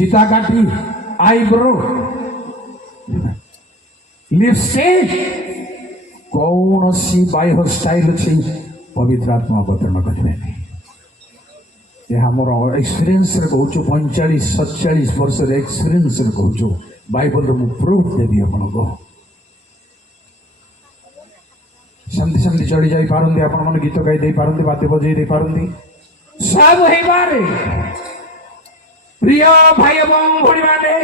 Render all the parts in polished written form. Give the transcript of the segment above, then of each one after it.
चिता काटी eyebrow lipstick कौन सी बाह्य स्टाइल अच्छी पवित्र आत्मा अवतरण करें। यह मोर एक्सपीरियंस रे कहूँ 45-47 वर्ष एक्सपीरियंस रे कहूँ बाइबल मु प्रूफ देवी आपको सेमती सेमती चढ़ी जाई पारंदी आपण मन गीत गाई दे पारंदी बाते बजई दे पारंदी सब हे बारे प्रिय भाई एवं भणी माने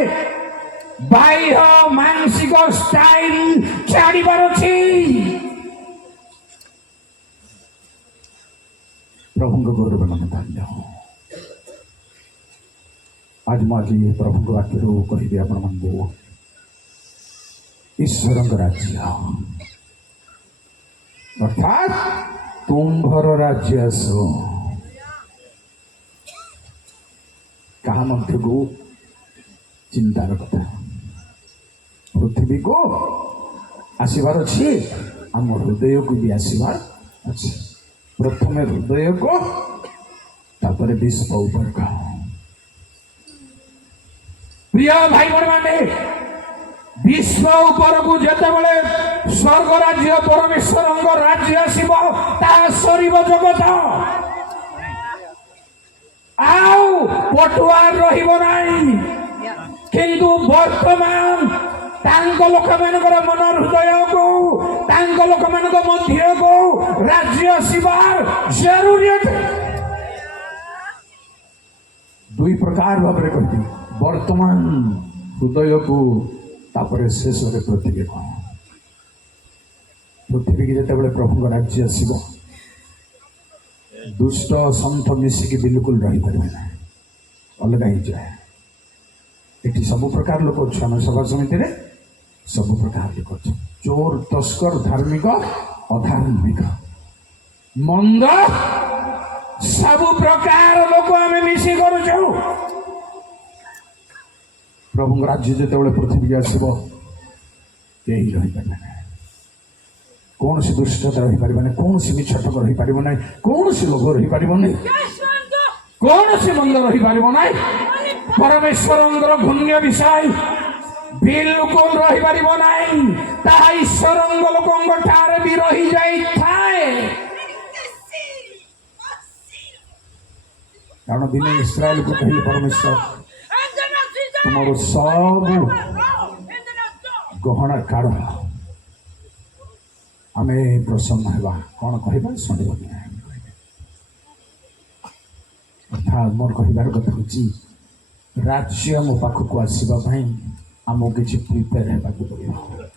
बाह्य मानसिक स्टाइल छाड़ी पारछि प्रभु को गौरव मन धन्य आज माजी प्रभु को वाक्य कहि आपण मन को ईश्वर राज्य अर्थात तुम्भर राज्य आसो कहा मध्य को चिंतार कथा पृथ्वी को आसबार अच्छे आम हृदय को भी आसबार अच्छे प्रथम हृदय को तापर विश्व ऊपर का प्रिय भाई बहन माने विश्व ऊपर को जिते बड़े स्वर्ग राज्य परमेश्वर राज्य आसब सरीब जगत आउ पटुआर किंतु वर्तमान लोक मान मन हृदय को लोक मान मध्य को राज्य आसबार जरूरी दुई प्रकार भाव कहती वर्तमान हृदय को तापर शेष पृथ्वी कौन पृथ्वी की जिते बड़े प्रभु राज्य आसब दुष्ट सन्थ मिसिकी बिल्कुल रही पारे ना अलग ही जाए ये सब प्रकार लोक अच्छे सभा समिति सब प्रकार लोक अच्छे चोर तस्कर धार्मिक अधार्मिक मंद सब प्रकार लोक आम मिसी करूँ प्रभु राज्य जिते पृथ्वी आसब यही रही पारे कौन सी दुष्टता रही पार ना कौन सी मिछटक रही पार ना कौन सी लोभ रही पार ना कौन सी मंद रही पार ना परमेश्वर घूण्य विषय बिल्कुल रही पार ना ईश्वर लोक ठारे भी रही जाए कारण दिने इस्राएल को कही परमेश्वर तुम सब गहना काढ़ आम प्रसन्न होगा कौन कह शुण अर्थात मोर कहबार कथा हूँ राज्य मो पाखक आसवाई आमको किसी प्रिपेयर होगा पड़ो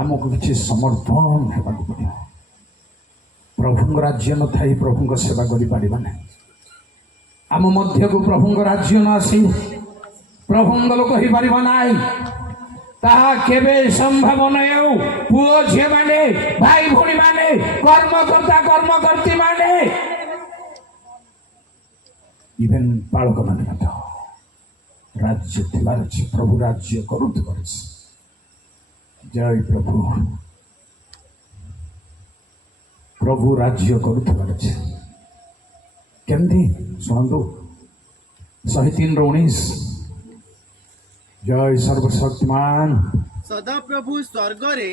आमको किसी समर्पण होगा पड़ो प्रभु राज्य न थी प्रभु सेवा कर आम मध्य को प्रभु राज्य न आसी प्रभु लोक हो पार ना ताहा केबे संभव नहीं पुओ झी माने भाई भूणी माने कर्मकर्ता कर्मकर्ती माने इवेन बालक माने राज्य थिबार प्रभु राज्य करुथिबार जय प्रभु प्रभु राज्य करुथिबार केमती शुणु 103:19 जय सर्वशक्तिमान सदा प्रभु स्वर्ग रे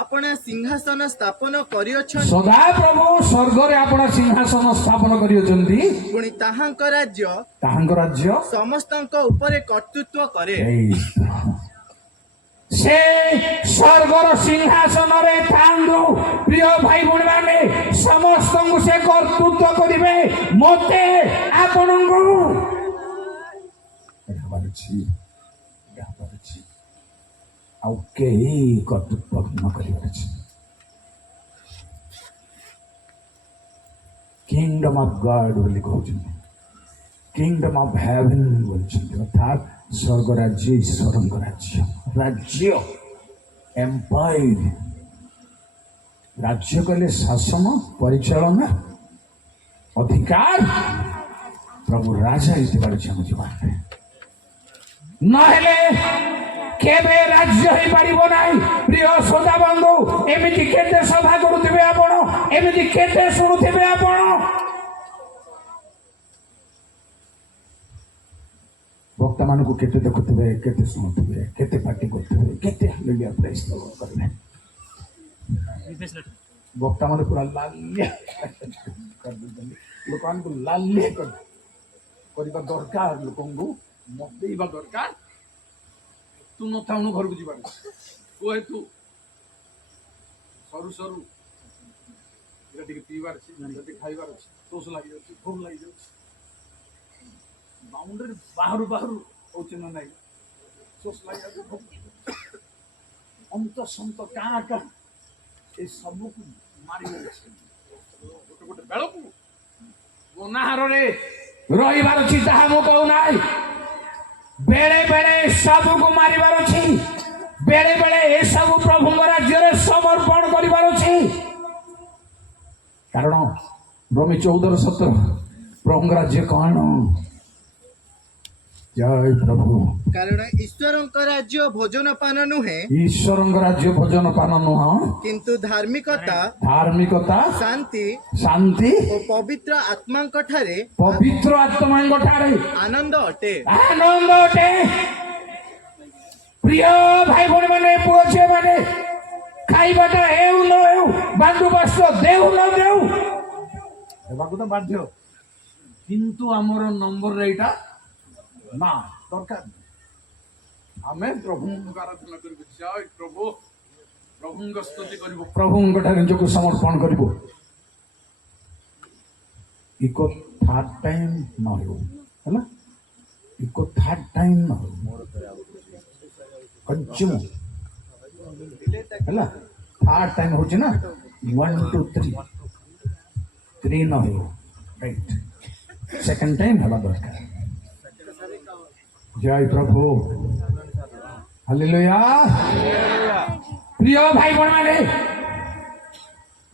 अपना सिंहासन स्थापन करियछन सदा प्रभु स्वर्ग रे अपना सिंहासन स्थापन करियछन्ती पुणी ताहांक राज्य समस्तंक ऊपर कर्तृत्व करे से स्वर्गर सिंहासन रे थांदु प्रिय भाई भूणी माने समस्त को से कर्तृत्व करिवे मते आपनंगु आउ कई कर्तृत्व न कर किंगडम ऑफ गॉड बोली कहते किंगडम ऑफ हेवन बोलते अर्थात स्वर्ग राज्य ईश्वर राज्य राज्य एम्पायर राज्य कहले शासन परिचालना अधिकार प्रभु राजा इतबार जीवन न केबे राज्य हो पारिबो नाही प्रिय श्रोता बंधु एमिति केते सभा करुथिबे आपण एमिति केते सुनुथिबे आपण ବକ୍ତା ମାନଙ୍କୁ କେତେ ଦେଖୁଥିବେ, କେତେ ଶୁଣୁଥିବେ, କେତେ ପାର୍ଟି କରୁଥିବେ, କେତେ ହାଲେଲୁୟା ପ୍ରେଜ୍ ଦ ଲର୍ଡ କରିବେ। ବକ୍ତା ମାନେ ପୁରା ଲାଲିଆ କରିଦେଉଛନ୍ତି, ଲୋକମାନଙ୍କୁ ଲାଲିଆ କରିବା ଦରକାର, ଲୋକଙ୍କୁ ମତେଇବା ଦରକାର। ତୁ ନଥାଉଣୁ ଘରକୁ ଯିବାର ତୁ ତୁ ସରୁ ସରୁ ଏଇଟା ଟିକେ ପିଇବାର ଅଛି, ଟିକେ ଖାଇବାର ଅଛି, ଶୋଷ ଲାଗିଯାଉଛି, ଭୋକ ଲାଗିଯାଉଛି, ବାଉଣ୍ଡରୀ ବାହାରୁ ବାହାରୁ ହଉଛି ନା ନାଇଁ, ଶୋଷ ଲାଗିଯାଉଛି, ଅନ୍ତସନ୍ତ କାଁ କାଁ ଏ ସବୁକୁ ମାରି ଯାଉଛି। ଗୋଟେ ଗୋଟେ ବେଳକୁ ଅନାହାରରେ ରହିବାର ଅଛି, ତାହା ମୁଁ କହୁନାହିଁ। ବେଳେ ବେଳେ ସବୁକୁ ମାରିବାର ଅଛି, ବେଳେ ବେଳେ ଏସବୁ ପ୍ରଭୁଙ୍କ ରାଜ୍ୟରେ ସମର୍ପଣ କରିବାର ଅଛି। କାରଣ ରୋମୀ 14:17 ପ୍ରଭୁଙ୍କ ରାଜ୍ୟ କଣ? ଜୟ ପ୍ରଭୁ। କାରଣ ଈଶ୍ୱରଙ୍କ ରାଜ୍ୟ ଭୋଜନ ପାନ ନୁହେଁ, ଈଶ୍ୱରଙ୍କ ରାଜ୍ୟ ଭୋଜନ ପାନ ନୁହଁ, କିନ୍ତୁ ଧାର୍ମିକତା, ଶାନ୍ତି ଶାନ୍ତି ଓ ପବିତ୍ର ଆତ୍ମାଙ୍କ ଠାରେ ପବିତ୍ର ଆତ୍ମାଙ୍କ ଠାରେ ଆନନ୍ଦ ଅଟେ। ଆନନ୍ଦ ଅଟେ। ପ୍ରିୟ ଭାଇ ଭଉଣୀ ମାନେ, ପୁଅ ଝିଅ ମାନେ, ଖାଇବାଟା ହେଉ ନ ହେଉ, ବନ୍ଦୋବସ୍ତ ଦେଉ ନ ଦେଉ ହେବାକୁ ତ ବାଧ୍ୟ, କିନ୍ତୁ ଆମର ନମ୍ବର ଏଇଟା ନା ଦରକାର। ଆମେ ପ୍ରଭୁଙ୍କୁ ଆରାଧନା କରିବୁ, ଜୟ ପ୍ରଭୁ, ପ୍ରଭୁଙ୍କ ସ୍ତୁତି କରିବୁ, ପ୍ରଭୁଙ୍କ ଠାରେ ନିଜକୁ ସମର୍ପଣ କରିବୁ। ଇକୋ ଥାର୍ଡ ଟାଇମ୍ ନ ହେଉ, ହେଲା, ଇକୋ ଥାର୍ଡ ଟାଇମ୍ ନ ହେଉ, କଞ୍ଚୁମ ହେଲା, ଥାର୍ଡ ଟାଇମ୍ ହଉଛି ନା 1 2 3 ନ ହେଉ, ରାଇଟ୍, ସେକେଣ୍ଡ ଟାଇମ୍ ହେବା ଦରକାର। ଜୟ ପ୍ରଭୁ, ହାଲେଲୁୟା। ପ୍ରିୟ ଭାଇ ଭଉଣୀ ମାନେ,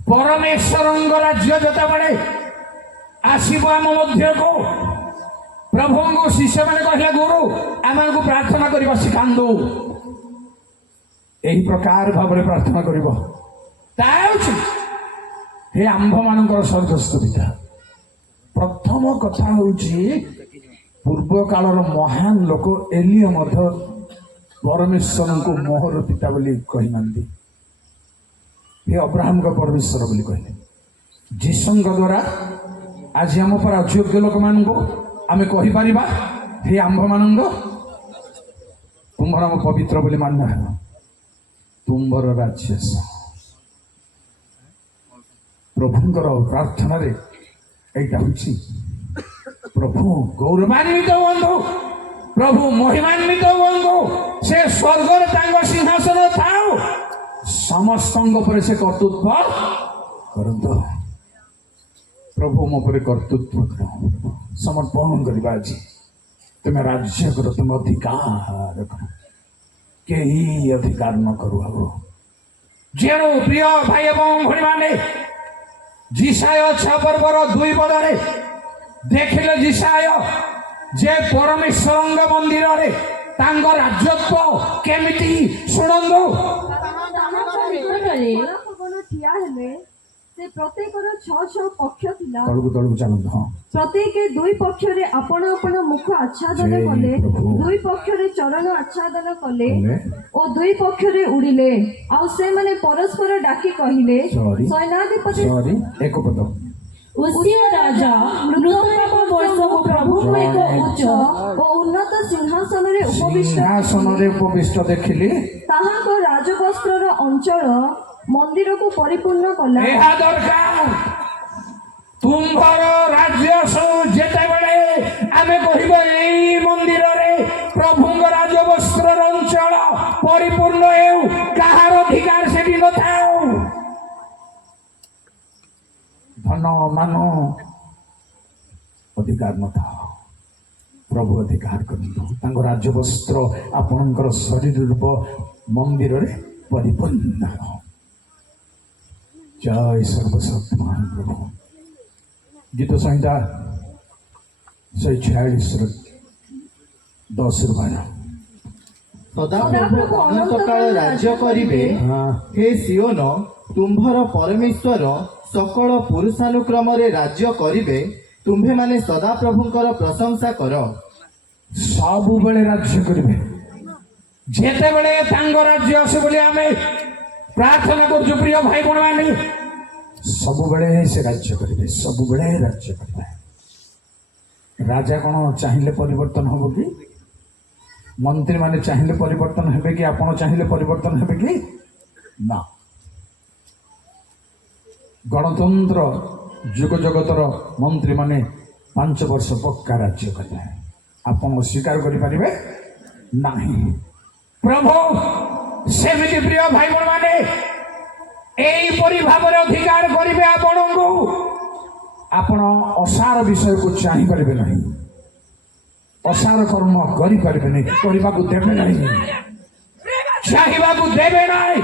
ପରମେଶ୍ୱରଙ୍କ ରାଜ୍ୟ ଯେତେବେଳେ ଆସିବ ଆମ ମଧ୍ୟକୁ, ପ୍ରଭୁଙ୍କୁ ଶିଷ୍ୟମାନେ କହିଲେ, ଗୁରୁ ଆମକୁ ପ୍ରାର୍ଥନା କରିବା ଶିଖାନ୍ତୁ। ଏହି ପ୍ରକାର ଭାବରେ ପ୍ରାର୍ଥନା କରିବ। ତା ହେଉଛି ହେ ଆମ୍ଭମାନଙ୍କର ସ୍ୱର୍ଗସ୍ଥ ପିତା। ପ୍ରଥମ କଥା ହେଉଛି, ପୂର୍ବ କାଳର ମହାନ ଲୋକ ଏଲିୟ ମଧ୍ୟ ପରମେଶ୍ୱରଙ୍କୁ ମୋହର ପିତା ବୋଲି କହିନାହାନ୍ତି, ହେ ଅବ୍ରାହ୍ମଙ୍କ ପରମେଶ୍ୱର ବୋଲି କହିଲେ। ଯୀଶୁଙ୍କ ଦ୍ୱାରା ଆଜି ଆମ ପରା ଅଯୋଗ୍ୟ ଲୋକମାନଙ୍କୁ ଆମେ କହିପାରିବା, ହେ ଆମ୍ଭମାନଙ୍କ ତୁମ୍ଭର ଆମ ପବିତ୍ର ବୋଲି ମାନ୍ୟ ହେବ, ତୁମ୍ଭର ରାଜ୍ୟ। ପ୍ରଭୁଙ୍କର ପ୍ରାର୍ଥନାରେ এইটা হচ্ছে, প্রভু গৌরবান্বিত বন্ধু, প্রভু মহিমান্বিত বন্ধু, সে স্বর্গরে তাঙ্গ সিংহাসন থাও, ସମସ୍ତଙ୍କ ଉପରେ ସେ କର୍ତ୍ତୃତ୍ୱ କରନ୍ତୁ। ପ୍ରଭୁ ମୋ ଉପରେ କର୍ତ୍ତୃତ୍ୱ କର, ସମର୍ପଣ କରିବା ଆଜି। ତୁମେ ରାଜ୍ୟ କର, ତୁମେ ଅଧିକାର କର, କେହି ଅଧିକାର ନ କରୁ। ଆଉ ଯେଣୁ ପ୍ରିୟ ଭାଇ ଏବଂ ଭଉଣୀମାନେ, ଯିଶାୟ 6 ପର୍ବର 2 ପଦରେ ଦେଖିଲେ ଯିଶାୟ ଯେ ପରମେଶ୍ୱରଙ୍କ ମନ୍ଦିରରେ ତାଙ୍କ ରାଜତ୍ୱ କେମିତି ଶୁଣନ୍ତୁ। ଠିଆ ହେଲେ ସେ ପ୍ରତ୍ୟେକର 6 ପକ୍ଷ ଥିଲା, ତଳକୁ ଚାଲନ୍ତୁ। ହଁ, ପ୍ରତ୍ୟେକ 2 ପକ୍ଷରେ ଆପଣ ଆପଣ ମୁଖ ଆଚ୍ଛାଦନ କଲେ, 2 ପକ୍ଷରେ ଚରଣ ଆଚ୍ଛାଦନ କଲେ ଓ 2 ପକ୍ଷରେ ଉଡ଼ିଲେ। ଆଉ ସେମାନେ ପରସ୍ପର ଡାକି କହିଲେ, ସୈନ୍ୟାଧିପତି ଏକ ପଦ, ଉସିଆ ରାଜା ନୂତନ ବର୍ଷକୁ ପ୍ରଭୁଙ୍କୁ ଏକ ଉଚ୍ଚ ଓ ଉନ୍ନତ ସିଂହାସନରେ ଉପବିଷ୍ଟ ଦେଖିଲି। ତାହାଙ୍କ ରାଜବସ୍ତ୍ରର ଅଞ୍ଚଳ ମନ୍ଦିରକୁ ପରିପୂର୍ଣ୍ଣ କଲା। ଏହା ଦରକାର। ତୁମ୍ଭର ରାଜ୍ୟ ଯେତେବେଳେ ଆମେ କହିବା, ଏଇ ମନ୍ଦିରରେ ପ୍ରଭୁଙ୍କ ରାଜବସ୍ତ୍ରର ଅଞ୍ଚଳ ପରିପୂର୍ଣ୍ଣ ହେଉ, କାହାର ଅଧିକାର ସେଠି ନଥାଉ। ଧନ ମାନ ଅଧିକାର ନଥାଉ, ପ୍ରଭୁ ଅଧିକାର କରନ୍ତୁ। ତାଙ୍କ ରାଜବସ୍ତ୍ର ଆପଣଙ୍କର ଶରୀର ରୂପ ମନ୍ଦିରରେ ପରିପୂର୍ଣ୍ଣ ହେବ। ଜୟ ସର୍ବଶକ୍ତିମାନ ପ୍ରଭୁ। ଗୀତ ସଂହିତା 146 10-12। ସଦାପ୍ରଭୁ ଅନନ୍ତକାଳ ରାଜ୍ୟ କରିବେ, ହେ ସିଓନ ତୁମ୍ଭର ପରମେଶ୍ୱର ସକଳ ପୁରୁଷାନୁକ୍ରମରେ ରାଜ୍ୟ କରିବେ। ତୁମ୍ଭେମାନେ ସଦାପ୍ରଭୁଙ୍କର ପ୍ରଶଂସା କର। ସବୁବେଳେ ରାଜ୍ୟ କରିବେ। ଯେତେବେଳେ ତାଙ୍କ ରାଜ୍ୟ ଆସେ ବୋଲି ଆମେ ପ୍ରାର୍ଥନା କରୁଛୁ ପ୍ରିୟ ଭାଇ ଭଉଣୀ ମାନେ, ସବୁବେଳେ ସେ ରାଜ୍ୟ କରିବେ, ସବୁବେଳେ ରାଜ୍ୟ କରିବେ। ରାଜା କଣ ଚାହିଁଲେ ପରିବର୍ତ୍ତନ ହବ କି? ମନ୍ତ୍ରୀ ମାନେ ଚାହିଁଲେ ପରିବର୍ତ୍ତନ ହେବେ କି? ଆପଣ ଚାହିଁଲେ ପରିବର୍ତ୍ତନ ହେବେ କି? ନା। ଗଣତନ୍ତ୍ର ଯୁଗ ଜଗତର ମନ୍ତ୍ରୀ ମାନେ 5 ବର୍ଷ ପକ୍କା ରାଜ୍ୟ କରିବେ। ଆପଣ ସ୍ୱୀକାର କରିପାରିବେ ନାହିଁ। ପ୍ରଭୁ ସେମିତି ପ୍ରିୟ ଭାଇ ଭଉଣୀ ମାନେ ଏଇପରି ଭାବରେ ଅଧିକାର କରିବେ ଆପଣଙ୍କୁ। ଆପଣ ଅସାର ବିଷୟକୁ ଚାହିଁପାରିବେ ନାହିଁ, ଅସାର କର୍ମ କରିପାରିବେ ନାହିଁ, କରିବାକୁ ଦେବେ ନାହିଁ, ଚାହିଁବାକୁ ଦେବେ ନାହିଁ,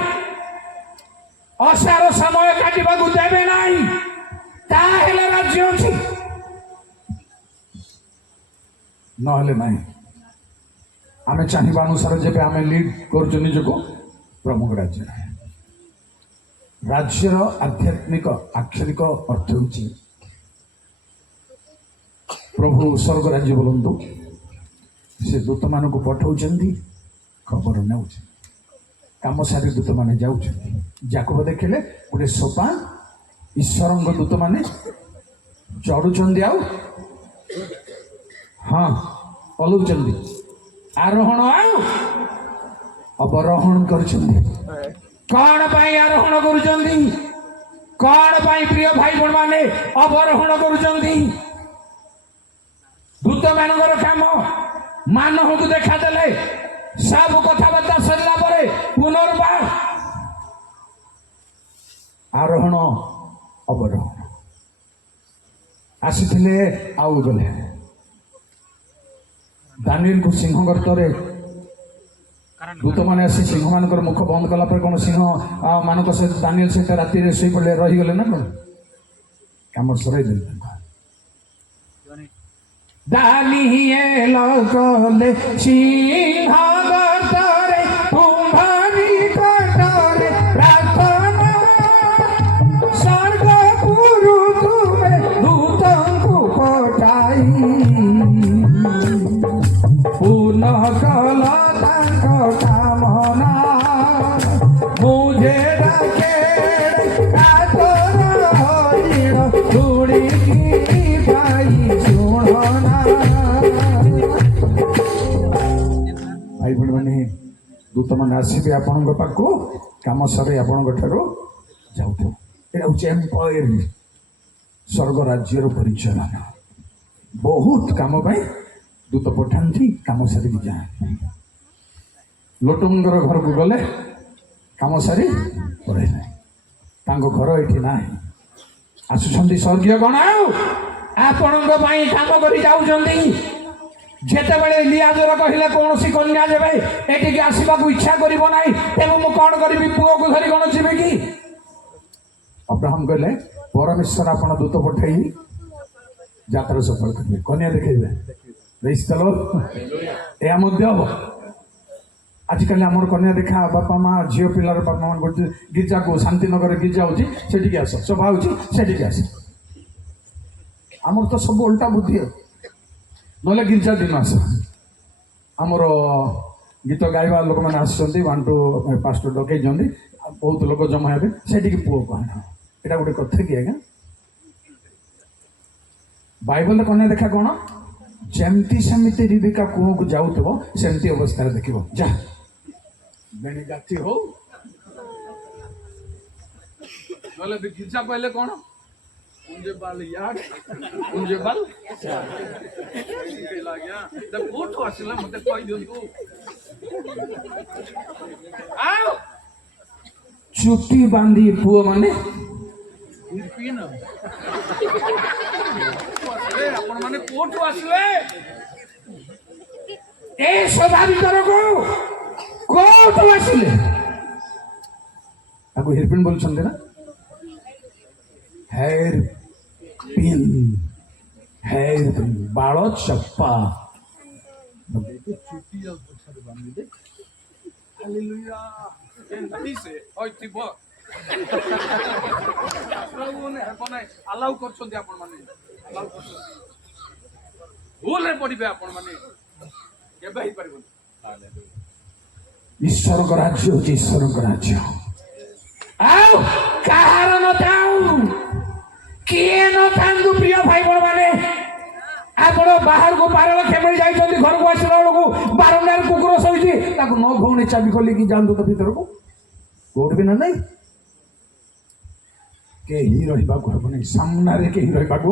ଅସାର ସମୟ କାଟିବାକୁ ଦେବେ ନାହିଁ। ତାହେଲେ ରାଜ୍ୟ ଅଛି, ନହେଲେ ନାହିଁ। ଆମେ ଚାହିଁବା ଅନୁସାରେ ଯେବେ ଆମେ ଲିଡ୍ କରୁଛୁ ନିଜକୁ ପ୍ରଭୁଙ୍କ ରାଜ୍ୟରେ। ରାଜ୍ୟର ଆଧ୍ୟାତ୍ମିକ ଆକ୍ଷରିକ ଅର୍ଥ ହେଉଛି ପ୍ରଭୁ ସ୍ୱର୍ଗ ରାଜ୍ୟ ବୋଲନ୍ତୁ। ସେ ଦୂତମାନଙ୍କୁ ପଠାଉଛନ୍ତି, ଖବର ନେଉଛନ୍ତି, କାମ ସାରି ଦୂତମାନେ ଯାଉଛନ୍ତି। ଯାକବ ଦେଖିଲେ ଗୋଟେ ସୋପାନ, ଈଶ୍ୱରଙ୍କ ଦୂତମାନେ ଚଢୁଛନ୍ତି ଆଉ ହଁ ଓହ୍ଲଉଛନ୍ତି, ଆରୋହଣ ଆଉ ଅବରୋହଣ କରୁଛନ୍ତି। କଣ ପାଇଁ ଆରୋହଣ କରୁଛନ୍ତି? କଣ ପାଇଁ ପ୍ରିୟ ଭାଇ ଭଉଣୀ ମାନେ ଅବରୋହଣ କରୁଛନ୍ତି? ଦୂତ ମାନଙ୍କର କାମ ମାନବକୁ ଦେଖାଦେଲେ, ସବୁ କଥାବାର୍ତ୍ତା ସରିଲା ପରେ ପୁନର୍ବାର ଆରୋହଣ ଅବରୋହଣ। ଆସିଥିଲେ ଆଉ ଗଲେ। ଦାନିଏଲକୁ ସିଂହ ଗର୍ତ୍ତରେ ଦୂତମାନେ ଆସି ସିଂହ ମାନଙ୍କର ମୁଖ ବନ୍ଦ କଲା ପରେ କଣ ସିଂହ ମାନଙ୍କ ସହିତ ଦାନିଏଲ ସହିତ ରାତିରେ ଶୋଇପଡ଼ିଲେ, ରହିଗଲେ ନା କଣ? କାମ ସରାଇ ଦେଲେ। ଦାନିଏଲ ଗଲେ ସିଂହ ଗର୍ତ୍ତରେ, କୁମ୍ଭାରୀ କଟରେ ପ୍ରାର୍ଥନା, ସ୍ୱର୍ଗପୁରୁ ତୁମେ ଦୂତଙ୍କୁ ପଠାଇ ପୂର୍ଣ୍ଣ କଲ ତାଙ୍କ କାମନା। ମୁଝେ ଡାକେ କାତର ହରିଣ, ଶୁଣିକି ପାଇ ଶୁଣନା। ଭାଇ ଭଉଣୀ ମାନେ, ଦୂତମାନେ ଆସିବେ ଆପଣଙ୍କ ପାଖକୁ, କାମ ସରେ ଆପଣଙ୍କ ଠାରୁ ଯାଉଥିବ। ଏଇଟା ହଉଛି ଏମ୍ପାୟାର, ସ୍ୱର୍ଗ ରାଜ୍ୟର ପରିଚାଳନା। ବହୁତ କାମ ପାଇଁ ଦୂତ ପଠାନ୍ତି, କାମ ସାରିକି ଯାଆନ୍ତି। ଲୋଟଙ୍କର ଘରକୁ ଗଲେ, କାମ ସାରି ପଳେଇଲେ। ତାଙ୍କ ଘର ଏଠି ନାହିଁ। ଆସୁଛନ୍ତି ସ୍ୱର୍ଗୀୟ ଗଣ ଆଉ ଆପଣଙ୍କ ପାଇଁ କାମ କରି ଯାଉଛନ୍ତି। ଯେତେବେଳେ ଏଲିଆଜର କହିଲେ କୌଣସି କନ୍ୟା ଯେବେ ଏଠିକି ଆସିବାକୁ ଇଚ୍ଛା କରିବ ନାହିଁ, ତେଣୁ ମୁଁ କଣ କରିବି? ପୁଅକୁ ଧରି କଣ ଯିବି କି? ଅବ୍ରାହମ କହିଲେ, ପରମେଶ୍ୱର ଆପଣ ଦୂତ ପଠେଇ ଯାତ୍ରା ସଫଳ କରିବେ, କନ୍ୟା ଦେଖେଇବେ। ଏହା ମଧ୍ୟ ହବ। ଆଜିକାଲି ଆମର କନ୍ୟା ଦେଖା ବାପା ମା ଝିଅ ପିଲାର ବାପା ମା କରୁଛି, ଗିର୍ଜାକୁ ଶାନ୍ତିନଗର ଗିର୍ଜା ହଉଛି, ସେଠିକି ଆସ, ସଭା ହଉଛି, ସେଠିକି ଆସ। ଆମର ତ ସବୁ ଓଲଟା ବୁଦ୍ଧି, ନହେଲେ ଗିର୍ଜା ଦିନ ଆସ। ଆମର ଗୀତ ଗାଇବା ଲୋକମାନେ ଆସୁଛନ୍ତି, ବାଣ୍ଟୁ ପାଷ୍ଟର ଡକେଇଛନ୍ତି, ବହୁତ ଲୋକ ଜମା ହେବେ, ସେଠିକି ପୁଅକୁ ଆଣ। ଏଇଟା ଗୋଟେ କଥା କି ଆଜ୍ଞା? ବାଇବଲରେ କନ୍ୟା ଦେଖା କଣ? ଯେମିତି ସେମିତି ରିବିକା କୁଅକୁ ଯାଉଥିବ, ସେମିତି ଅବସ୍ଥାରେ ଦେଖିବ। ଯା ବେଣୀ ଗାଠି ହଉ, ନହେଲେ ଗିର୍ଜା କହିଲେ କଣ? କୋଉଠୁ ଆସିଲା ମତେ କହିଦିଅନ୍ତୁ। ଚୁଟି ବାନ୍ଧି ପୁଅ ମାନେ ଆପଣ ମାନେ କୋଉଠୁ ଆସିଲେ? ଏ ସଭା ଭିତରକୁ କୋଉଠୁ ଆସିଲେ? ତାକୁ ହେରପିନ୍ ବୋଲୁଛନ୍ତି ନା? ହେର ପିନ୍, ହେର ପିନ୍, ବାଳ ଚପା। ଚୁଟି ଆଉ ପଛରେ ବାନ୍ଧିଦେ। ହାଲେଲୁୟା। ଆଲାଉ କରୁଛନ୍ତି ଆପଣ ମାନେ, ଭୁଲରେ ପଡିବେ ଆପଣ ମାନେ। ଈଶ୍ୱରଙ୍କ ରାଜ୍ୟ ହଉଛି ଈଶ୍ୱରଙ୍କ ରାଜ୍ୟ। ଆଉ କାହାର ନଥାଉ, କିଏ ନଥାନ୍ତୁ ପ୍ରିୟ ଭାଇ ବଣ ମାନେ, ଆପଣ ବାହାରକୁ 12 ଲକ୍ଷ ମିଳି ଯାଇଛନ୍ତି, ଘରକୁ ଆସିଲା ବେଳକୁ ବାରଣ୍ଡାରେ କୁକୁର ଶୋଇଛି, ତାକୁ ନ ଭଉଣୀ ଚାବି ଖୋଲିକି ଯାଆନ୍ତୁ ତ ଭିତରକୁ, କୋଉଠି ବି ନା ନାଇଁ, କେହି ରହିବାକୁ ହେବନି, ସାମ୍ନାରେ କେହି ରହିବାକୁ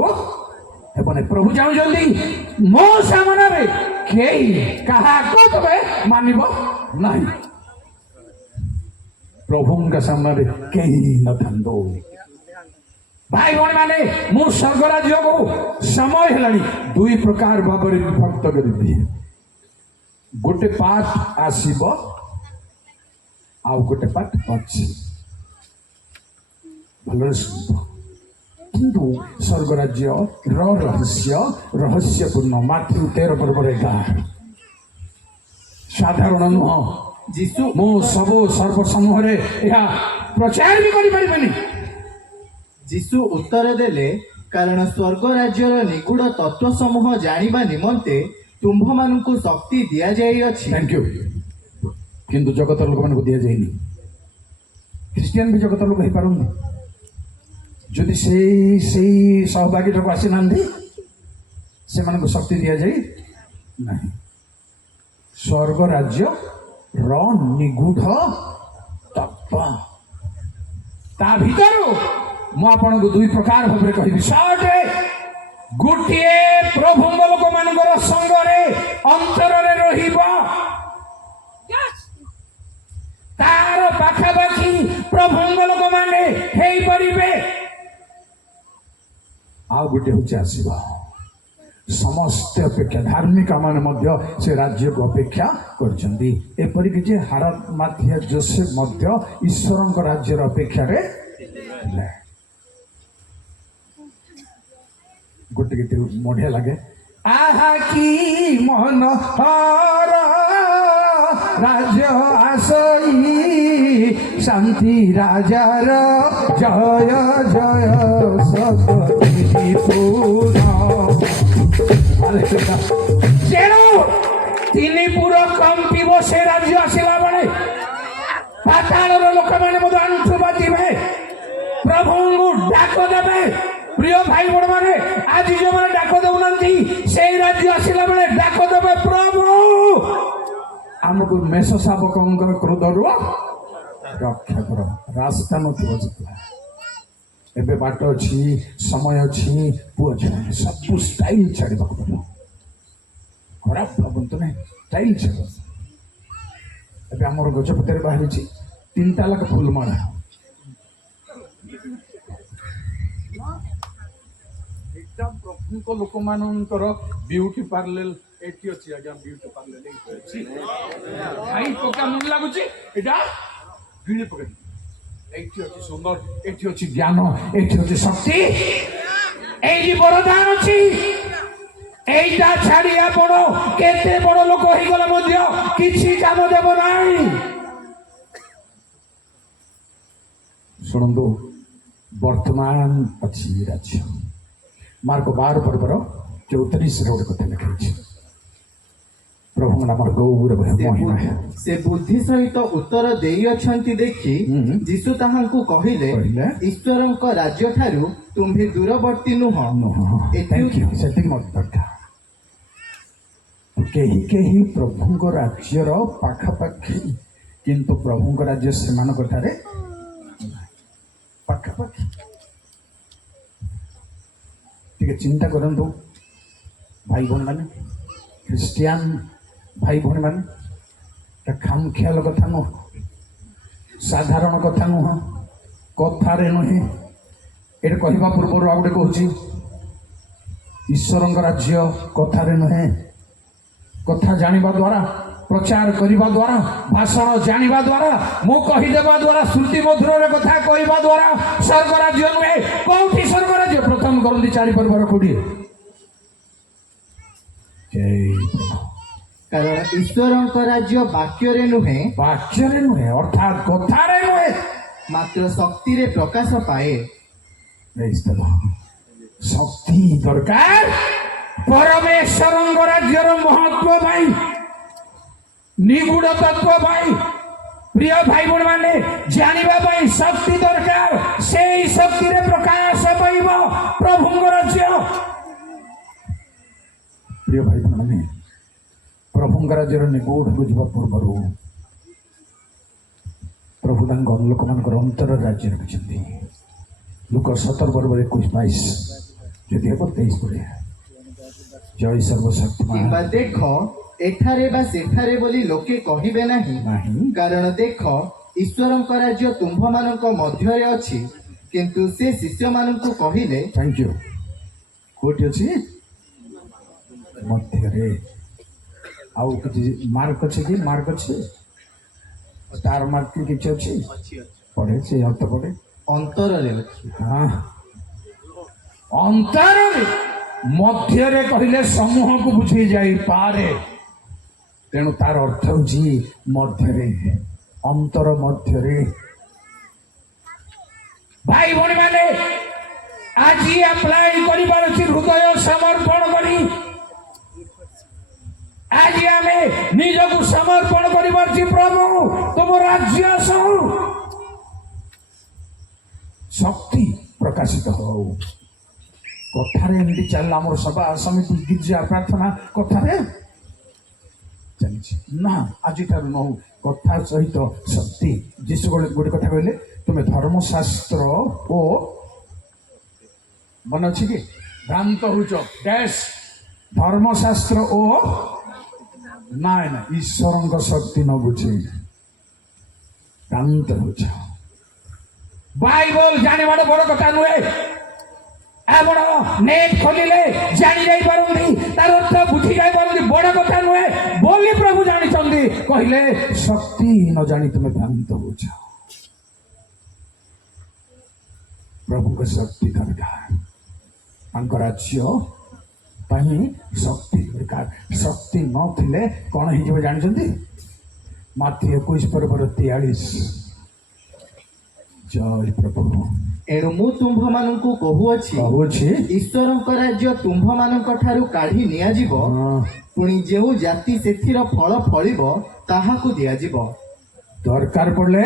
ହେବନି। ପ୍ରଭୁ ଚାହୁଁଛନ୍ତି ମୋ ସାମ୍ନାରେ କେହି କାହାକୁ ତମେ ମାନିବ ନାହିଁ, ପ୍ରଭୁଙ୍କ ସାମ୍ନାରେ କେହି ନଥାନ୍ତୁ। ଭାଇ ଭଉଣୀ ମାନେ, ମୁଁ ସ୍ୱର୍ଗ ରାଜ୍ୟକୁ ସମୟ ହେଲାଣି 2 ପ୍ରକାର ଭାବରେ ବିଭକ୍ତ କରିଦିଏ। ଗୋଟେ ପାର୍ଟ ଆସିବ, ଆଉ ଗୋଟେ ପାର୍ଟ ଅଛି। ଭଲରେ ଶୁଣିବ। କିନ୍ତୁ ସ୍ୱର୍ଗ ରାଜ୍ୟର ରହସ୍ୟପୂର୍ଣ୍ଣ। ମାଥ୍ୟୁ 13:11। ସାଧାରଣ ନୁହଁ। ଯୀଶୁ ମୁଁ ସବୁ ସର୍ବସମୂହରେ ଏହା ପ୍ରଚାର ବି କରିପାରିବିନି। ଯୀଶୁ ଉତ୍ତର ଦେଲେ, କାରଣ ସ୍ୱର୍ଗ ରାଜ୍ୟର ନିଗୁଢ଼ ତତ୍ତ୍ୱ ସମୂହ ଜାଣିବା ନିମନ୍ତେ ତୁମ୍ଭମାନଙ୍କୁ ଶକ୍ତି ଦିଆଯାଇଅଛି। Thank you. କିନ୍ତୁ ଜଗତର ଲୋକମାନଙ୍କୁ ଦିଆଯାଇନି। ଖ୍ରୀଷ୍ଟିଆନ ବି ଜଗତର ଲୋକ ହେଇପାରନ୍ତି ଯଦି ସେଇ ସହଭାଗୀଟାକୁ ଆସିନାହାନ୍ତି, ସେମାନଙ୍କୁ ଶକ୍ତି ଦିଆଯାଇ ନାହିଁ। ସ୍ୱର୍ଗ ରାଜ୍ୟର ନିଗୁଢ଼ ତତ୍ତ୍ୱ, ତା ଭିତରୁ ମୁଁ ଆପଣଙ୍କୁ 2 ପ୍ରକାର ଭାବରେ କହିବି। ସହଜରେ ଗୋଟିଏ ପ୍ରଭୁଙ୍କ ଲୋକମାନଙ୍କର ସଙ୍ଗରେ ଅନ୍ତରରେ ରହିବ, ତାର ପାଖାପାଖି ପ୍ରଭୁଙ୍କ ଲୋକମାନେ ହେଇପାରିବେ। ଆଉ ଗୋଟେ ହଉଛି ଆସିବ ସମସ୍ତେ ଅପେକ୍ଷା, ଧାର୍ମିକ ମାନେ ମଧ୍ୟ ସେ ରାଜ୍ୟକୁ ଅପେକ୍ଷା କରିଛନ୍ତି। ଏପରିକି ଯେ ହାରାମାଥିଆ ଯୋସେଫ ମଧ୍ୟ ଈଶ୍ୱରଙ୍କ ରାଜ୍ୟର ଅପେକ୍ଷାରେ ଥିଲେ। ଗୋଟେ ଗୀତ ବଢିଆ ଲାଗେ, ଆହା କି ମନୋହର ରାଜ୍ୟ ଆସଇ, ଶାନ୍ତି ରାଜାର ଜୟ ଜୟ ସତୀ ପୂର୍ଣ୍ଣ। ତେଣୁ 3 ପୁର କମ୍ପିବ ସେ ରାଜ୍ୟ ଆସିଲା ବେଳେ। ପାତାଳର ଲୋକମାନେ ମଧ୍ୟ ଆଣ୍ଠୁ ବାଜିବେ, ପ୍ରଭୁଙ୍କୁ ଡାକ ଦେବେ। ପ୍ରିୟ ଭାଇ ବଡ଼ ମାନେ, ଆଜି ଯେଉଁମାନେ ଡାକ ଦେଉନାହାନ୍ତି, ସେଇ ରାଜ୍ୟ ଆସିଲା ବେଳେ ଡାକ ଦେବେ, ପ୍ରଭୁ ଆମକୁ ମେଷ ଶାବକଙ୍କର କ୍ରୋଧରୁ ରକ୍ଷା କର। ରାସ୍ତା ନଥିବ ଯିବା, ଏବେ ବାଟ ଅଛି, ସମୟ ଅଛି, ପୁଅ ଝିଅ ସବୁ ଷ୍ଟାଇଲ ଛାଡ଼ିବାକୁ ପଡ଼ିବ। ଖରାପ ଭାବନ୍ତୁ ନାହିଁ, ଷ୍ଟାଇଲ ଛାଡ଼। ଏବେ ଆମର ଗଜପତିରେ ବାହାରିଛି 3 ତାଲାକ ଫୁଲମାଳା। ଏଇଟା ପ୍ରଭୁଙ୍କ ଲୋକମାନଙ୍କର ବିୟୁଟି ପାର୍ଲର ଏଠି ଅଛି। ଆଜ୍ଞା, ବିୟୁଟି ପାର୍ଲର ଏଇଠି ଅଛି। ଖାଇ ପକା ମନ ଲାଗୁଛି, ଏଇଟା ଭିଡ଼ି ପକେଇ। ଏଇଠି ଅଛି ସୁନ୍ଦର, ଏଇଠି ଅଛି ଜ୍ଞାନ, ଏଇଠି ଅଛି ଶକ୍ତି, ଏଇଠି ବରଦାନ ଅଛି। এইটা ছাড়ি ଆପଣ କେତେ ବଡ ଲୋକ ହେଇଗଲେ ମଧ୍ୟ କିଛି କାମ ଦେବ ନାହିଁ। ଶୁଣନ୍ତୁ, ବର୍ତ୍ତମାନ ଅଛି ରାଜ୍ୟ। ମାର୍କ 12:34 ଗୋଟେ କଥା ଲେଖା ହେଇଛି। ପ୍ରଭୁଙ୍କ ନାମର ଗୌରବ ମହିମା। ସେ ବୁଦ୍ଧି ସହିତ ଉତ୍ତର ଦେଇଅଛନ୍ତି ଦେଖି ଯୀଶୁ ତାହାଙ୍କୁ କହିଲେ, ଈଶ୍ୱରଙ୍କ ରାଜ୍ୟ ଠାରୁ ତୁମ୍ଭେ ଦୂରବର୍ତ୍ତୀ ନୁହଁ। ସେତିକି ମତ ଦରକାର। କେହି କେହି ପ୍ରଭୁଙ୍କ ରାଜ୍ୟର ପାଖାପାଖି, କିନ୍ତୁ ପ୍ରଭୁଙ୍କ ରାଜ୍ୟ ସେମାନଙ୍କ ଠାରେ ପାଖାପାଖି। ଟିକେ ଚିନ୍ତା କରନ୍ତୁ ଭାଇ ଭଉଣୀ ମାନେ, ଖ୍ରୀଷ୍ଟିଆନ ଭାଇ ଭଉଣୀ ମାନେ, ଖାମଖିଆଲ କଥା ନୁହଁ, ସାଧାରଣ କଥା ନୁହଁ, କଥାରେ ନୁହେଁ। ଏଠି କହିବା ପୂର୍ବରୁ ଆଉ ଗୋଟେ କହୁଛି, ଈଶ୍ୱରଙ୍କ ରାଜ୍ୟ କଥାରେ ନୁହେଁ। କଥା ଜାଣିବା ଦ୍ୱାରା, ପ୍ରଚାର କରିବା ଦ୍ୱାରା, ଭାଷଣ ଜାଣିବା ଦ୍ୱାରା, ମୁଁ କହିଦେବା ଦ୍ୱାରା, ଶ୍ରୁତି ମଧୁରରେ କଥା କହିବା ଦ୍ୱାରା ସ୍ୱର୍ଗ ରାଜ୍ୟ ନୁହେଁ। କୋଉଠି ସ୍ୱର୍ଗ ରାଜ୍ୟ? ପ୍ରଥମ କରନ୍ତି 4:20। କାରଣ ଈଶ୍ୱରଙ୍କ ରାଜ୍ୟ ବାକ୍ୟରେ ନୁହେଁ, ବାକ୍ୟରେ ନୁହେଁ, ଅର୍ଥାତ୍ କଥାରେ ନୁହେଁ, ମାତ୍ର ଶକ୍ତିରେ ପ୍ରକାଶ ପାଏ। ଶକ୍ତି ଦରକାର ପରମେଶ୍ୱରଙ୍କ ରାଜ୍ୟର ମହତ୍ଵ ପାଇଁ। निगूढ़ तत्व भाई प्रिय भाई बहन माने जानिबा भाई शक्ति दरकार से शक्ति रे प्रकाश पाइब प्रभु राज्य। प्रिय भाई बहन माने प्रभु राज्यर निगूढ़ बुझा पूर्वर प्रभु लोक मान अंतर राज्य रखिंट लुक 17 बरोबर 21-22 जदि हम 23 पढ़े जय सर्वशक्तिमान किंबा देख एठारे बा सेठारे बोली लोके कहिबे नाही नाही कारण देख ईश्वरଙ୍କ राज्य तुम्भ मानक मध्यरे अछि किंतु से शिष्य मानकु कहिले थैंक यू कोठी अछि मध्यरे आउ कि मार्क अछि कि मार्क अछि स्टार मार्क कि किछ अछि पढ़े से अर्थ पढ़े अंतर रे अछि हाँ अंतर मध्यरे कहले समूह को बुझी जाई पारे तेणु तार अर्थ हूँ मध्यरे अंतर मध्यरे भाई भौणी माने आज अप्लाई कर हृदय समर्पण करी आज आमे निजକୁ समर्पण कर प्रभु तुम राज्य शक्ति प्रकाशित हो कथारे एमती चल आम सभा समिति गिर्जा प्रार्थना कथारे चली ना आज नौ कथा सहित शक्ति जीशु गोटे कथा कहले तुम्हें धर्मशास्त्र ओ मन अच्छी कि भ्रांत होच डैश धर्मशास्त्र ओ ना ना ईश्वर शक्ति न बुझे भ्रांत होच बाइबल जाने बड़ बड़ कथा नुहे आपण नेट खोलिले जानी जाई पारुनी तार अर्थ बुझी जाई पारुनी बड़ कथा नुहे बोली प्रभु जानी चंदी कहले शक्ति न जानी तुम्हें भ्रांत हो जाओ प्रभु का शक्ति दरकार तांको राज्य पाही शक्ति दरकार शक्ति न थिले कोन हि जब जानी चंदी माथि 21:43 जय प्रभु एणु मु तुम्भ मानकु कहुअछि ईश्वरଙ୍କ राज्य तुम्भ मानक ठारू काढी निया जीवो पुणी जेउ जाति सेथिर फल फळिबो ताहाकु दिया जीवो दरकार पड़ले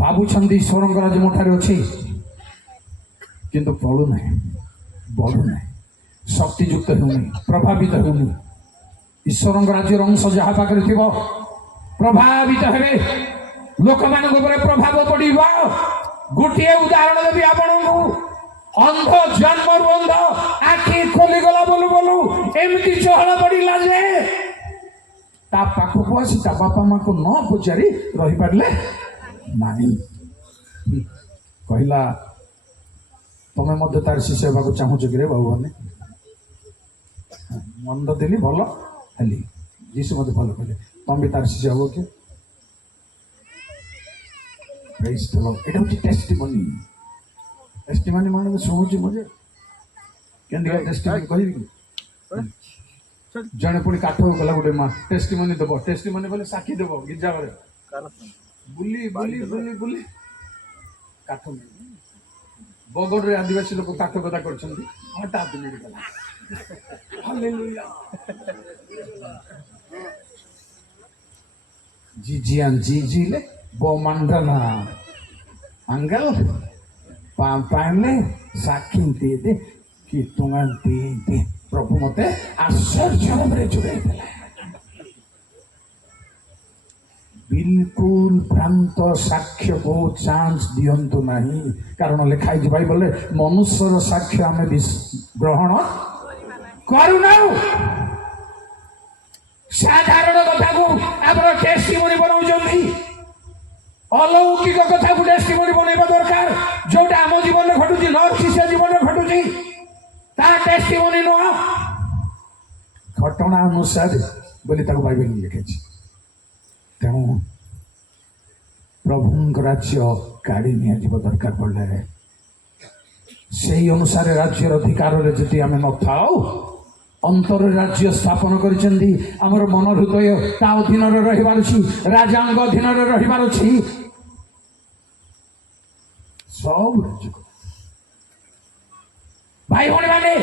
भाबुछंदी ईश्वरଙ୍କ राज्य मोठारे अछि किंतु फळु नाही बढ़ु नाही शक्ति युक्त होनी प्रभावित होनी ईश्वरଙ୍କ राज्यर अंश जहा पाखरे थिबो प्रभावित हेबे लोक मानक ऊपर प्रभाव पड़िबो गोटे उदाहरण देवी आपको अंध जन्म अंध आखि खोली गला बोलू बोलू एमती चहल पड़ा जे ता पाखक आसी ता बापा माँ को न पचारि रही पारे नहीं कहला तुम्हें मध्य तार शिष्य होगा चाहूच कि बाबू मैंने मंद देली भल हेली जीशु मत भल कहले तुम भी तार शिष्य हो कि Praise the Lord. এটা হচ্ছে টেস্টিমনি টেস্টিমনি মানে শুনুছি মজে কেন টেস্টিমনি কহিবি জনে পুଣି কাଠ গলা গোটে মা টেস্টিমনি দেব টেস্টিমনি বলে সাক্ষী দেব গির্জা ঘরে বুলি বুলি বুলি বুলি কাঠ বগড়রে আদিবাসী লোক কাঠ কথা করছেন হঠাৎ মিলি গলা হালেলুয়া জিজিয়ান জিজিলে बोमंडना अंगल पाने साक्षी दे कि दे प्रभु मते आश्चर्य जुड़े बिल्कुल भ्रांत साक्ष्य को चांस दियंतु नहीं कारण लिखाई बाइबल मनुष्यर साक्ष्य आम ग्रहण करूना साधारण कथा को आप टेस्टिमनी बनाऊं अलौकिक कथा को टेस्टिमनी बनैबा दरकार जोटा आम जीवन में घटुची लॉर्ड शिष्य जीवन में घटुची ता टेस्टिमनी नुह घटना अनुसार बोली ताको बाइबल लिखे तेणु प्रभु राज्य काढ़ी नि जीव दरकार पड़े से अनुसार राज्यर अधिकार जी आम न थाओ अंतर राज्य स्थापन करिसेंती हमर मन हृदय ता अधीन रहिबार छी राजांग अधीन रहिबार छी सब राज्य भाई भौणी माने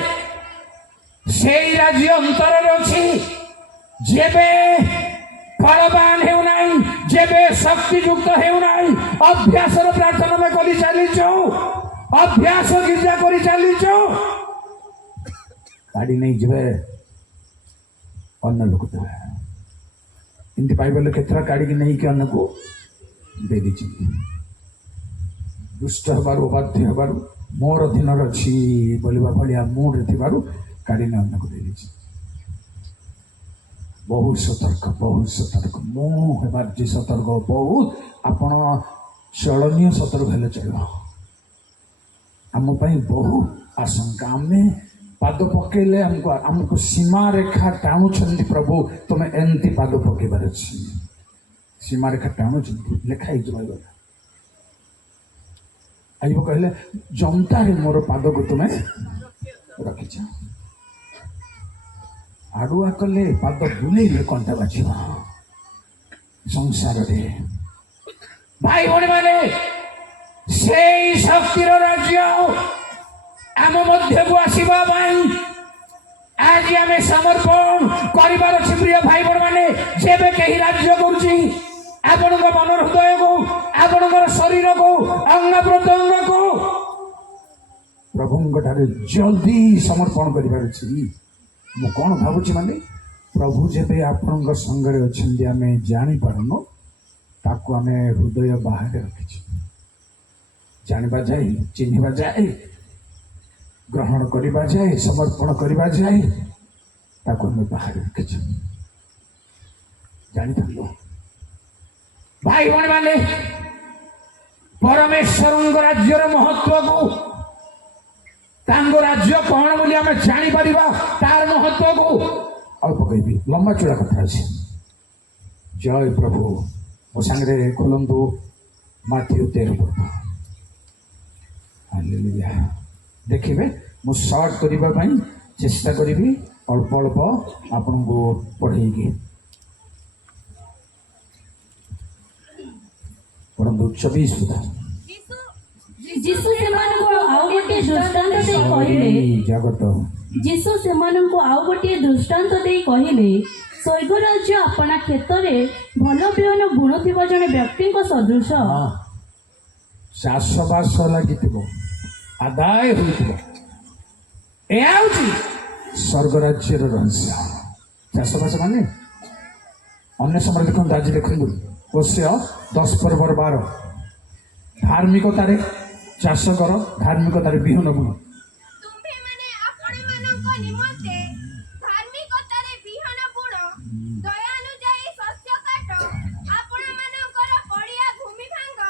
से राज्य अंतर अछि जेबे फलवान हेउना जेबे शक्तियुक्त हेउना अभ्यास प्रार्थना में करी चलीचु अभ्यास गिरजा करी चलीचु गाड़ी नहीं जीवे अन्य लोक देवे इनती बाइबल केतरा गाड़ी की नहीं कि अन्य को दे दीची दुष्ट हबारु बाध्य हबारु मोर अधीन अच्छी बोलवा भलिया मूड रे थिबारु गाड़ी ने अन्य को दे दीची बहुत सतर्क मु हेबार जी सतर्क बहुत आपण चलनीय सतर्क हेले चलो आम बहुत आशंका आमे पाद पकेले हमको सीमा रेखा टाणुंट प्रभु तुम्हें एमती पाद पकेबार अच्छी सीमा रेखा टाणुंट लिखाई बाइबल आज कहले जंतारे मोर पाद को तुम्हें रखीच आड़ुआ कले पाद बुले कंटा बाज संसार भाई भौणी माने से शक्तिर राज्य आम मध्य को आसवा आज आम समर्पण कर प्रिय भाई बहन मैंने जेबे कहीं राज्य करुच्ची आपण मन हृदय को आपण शरीर को अंग प्रत्यंग को प्रभु जल्दी समर्पण कर कौन भावुची माने प्रभु जेबे आपण संगे अच्छा आम जापारन ताकू आम हृदय बाहर रखी जाना जाए चिन्हवा जाए ग्रहण करवा जाए समर्पण करवा जाए ताकू हमें बाहर रखी जानी भाई भौणी माने परमेश्वर राज्यर महत्व को तांगो राज्य कौन बोली आम जापर तार महत्व को अल्प कहि लंबा चूड़ा कथा अच्छे जय प्रभु मो सांगे खोलतु माथ्यू 13 पद हालेलुया देखिए मु सर्ट करने चेष्टा करी अल्प अल्प आपण को पढ़ेगी पढ़ु 24 सुधा जीसु सेमानंको आउ गोटे दृष्टांत दे कहिले जगत जीसु सेमानंको आउ गोटे दृष्टांत दे कहिले स्वर्ग राज्य अपना क्षेत्र भल बिहन बुणुथिबा जने व्यक्ति सदृश चाषबास लगी आदाय हो स्वर्ग राज्य रहस्य चाषबास मान अन्य समय देखो आज देखु ओस्य 10 पर्वर 12 धार्मिकतार चाष कर धार्मिकतार बिहन बुण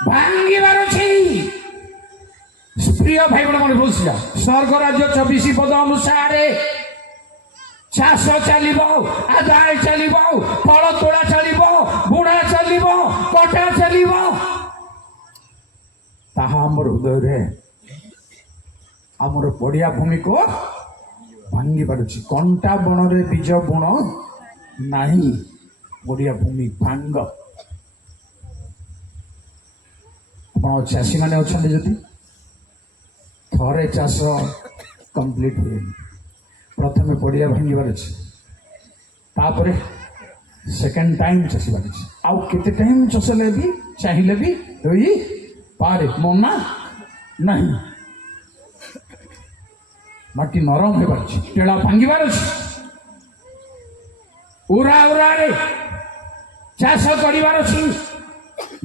भांगिबार प्रिय भाई बहन बुझा स्वर्ग राज्य 24 पद अनुसार चाष चलो आदाय चलो फल तोड़ा चलो बुणा चलो कटा चलो तामर हृदय आमर पड़िया भूमि को भांगी पार्छ कंटा बण रे बीज बुण नहीं पड़िया भूमि भांग आप चाषी मैंने अच्छा जदि थरे चाष कंप्लीट हुए प्रथम पड़िया भांगार अच्छे तापर सेकेंड टाइम चाषीबार अच्छे आउ केते टाइम चषले भी चाहिए भी होई पारे मना नहीं माटी नरम हो टेड़ा भांगार अच्छे उरा उरा रे चाष करिवार अछि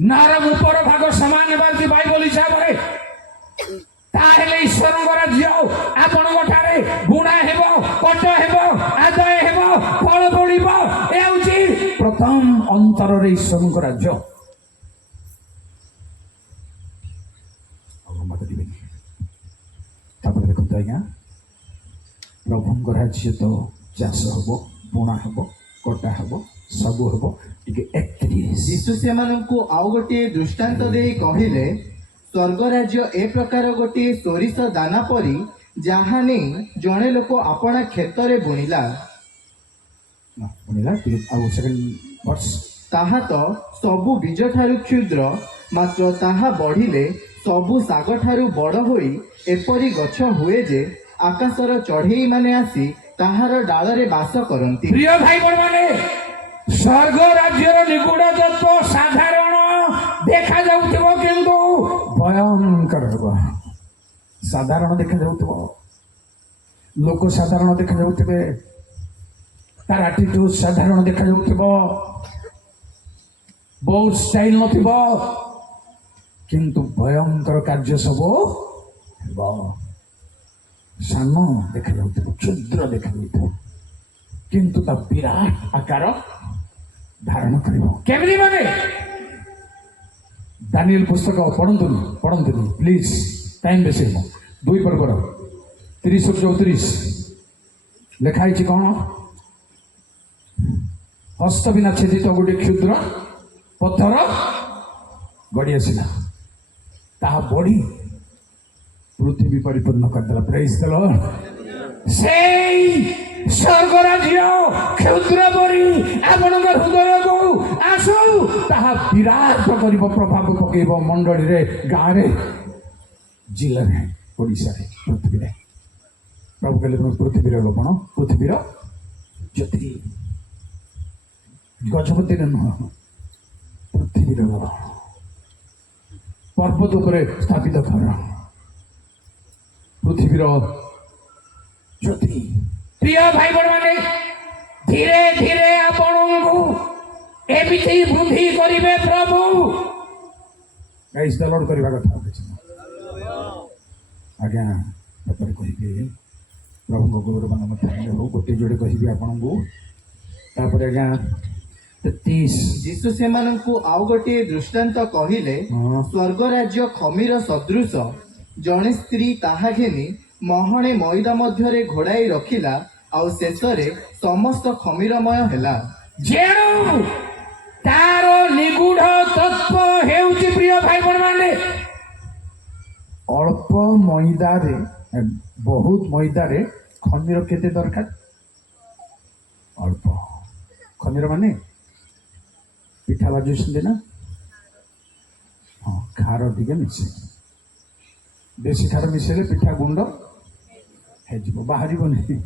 नरम ऊपर भाग समान बाजी बाइबल हिसाब रे ताहेले ईश्वर राज्य आपण ठारे बुणा हेबो कट हेबो आदाय हेबो फल फलिबो ए होची प्रथम अंतर रे ईश्वर राज्य मत दिबेनी तापर देखो आज्ञा प्रभु राज्य तो चाष हेबो बुणा हेबो कटा हेबो सब हेबो टिके 31 यीशु सेमानंकु आउ गोटे दृष्टांत देई कहिले स्वर्ग राज्य ए प्रकार गोटे सोरिष दाना परी जहाँ नहीं जड़े लोक अपना क्षेत्र में बुणिला ताहा तो सबु बीज ठारू क्षुद्र मात्र ताहा बढ़िले सबु साग ठारू बड़ होई एपरी गछ हुए जे आकाशर चढ़ेई माने आसी ताहार डाल रे बास करंती प्रिय भाई बहन माने स्वर्ग राज्यर निगूढ़ तत्व साधारण देखा जाउथिबो किंतु भयंकर हेबो। साधारण देखा जाउथिबो, लोक साधारण देखा जाउथिबे, तार एटीट्यूड साधारण देखा जाउथिबो, बहुत स्टाइल नथिबो, किंतु भयंकर कार्य सब हेबो। सान देखा जाउथिबो, क्षुद्र देखा जाउथिबो, किंतु ता विराट आकार धारण करिबो। केमनी माने दानिएल पुस्तक पढ़ंतुनी प्लीज, टाइम बेसी हो। 2 पर्वर 30-34 लिखाई कौन, हस्त बिना छेदित गोटे क्षुद्र पत्थर गड़ी आसला, ताहा बड़ी पृथ्वी परिपूर्ण करदेला। Praise the Lord. सेई स्वर्ग राज्य क्षुद्र परी आपणक हृदय को आसु, ताहा विराट करिब, प्रभाव पकेब मंडली रे, गाँव रे, जिले में, ओडिशा रे, पृथ्वी रे। प्रभु कहले पृथ्वी रे लबण, पृथ्वी रो ज्योति, गजपति रे नुह, पृथ्वी रे लबण, पर्वत उपरे स्थापित घर, पृथ्वी रो ज्योति। प्रिय भाई बहन माने धीरे धीरे आपणको एमिति वृद्धि करिवे प्रभु। गाइस द लॉर्ड करबा कथा अछि आज्ञा तपर कहिबे प्रभु को गौरव मत हो गोटे जोड़े कहिबे आपणको। तापर आज्ञा 33 यीशु सेमानंकु आउ गोटे दृष्टांत कहिले, स्वर्ग राज्य खमीर सदृश, जणे स्त्री ताहा घेनी महणे मैदा मध्यरे घोड़ाई रखिला, आउ शेषरे समस्त खमीरमय हेला। जेणु तारो निगूढ़ तत्व हेउची प्रिय भाई बहन माने अल्प मैदा रे, बहुत मैदा रे खमीर केते दरकार? अल्प खमीर माने पिठा बाजुछंदे ना, हाँ खार दिगे मिसे, बेसी खार मिसेले पिठा गुंड हेजिबो, बाहरिबो नहीं।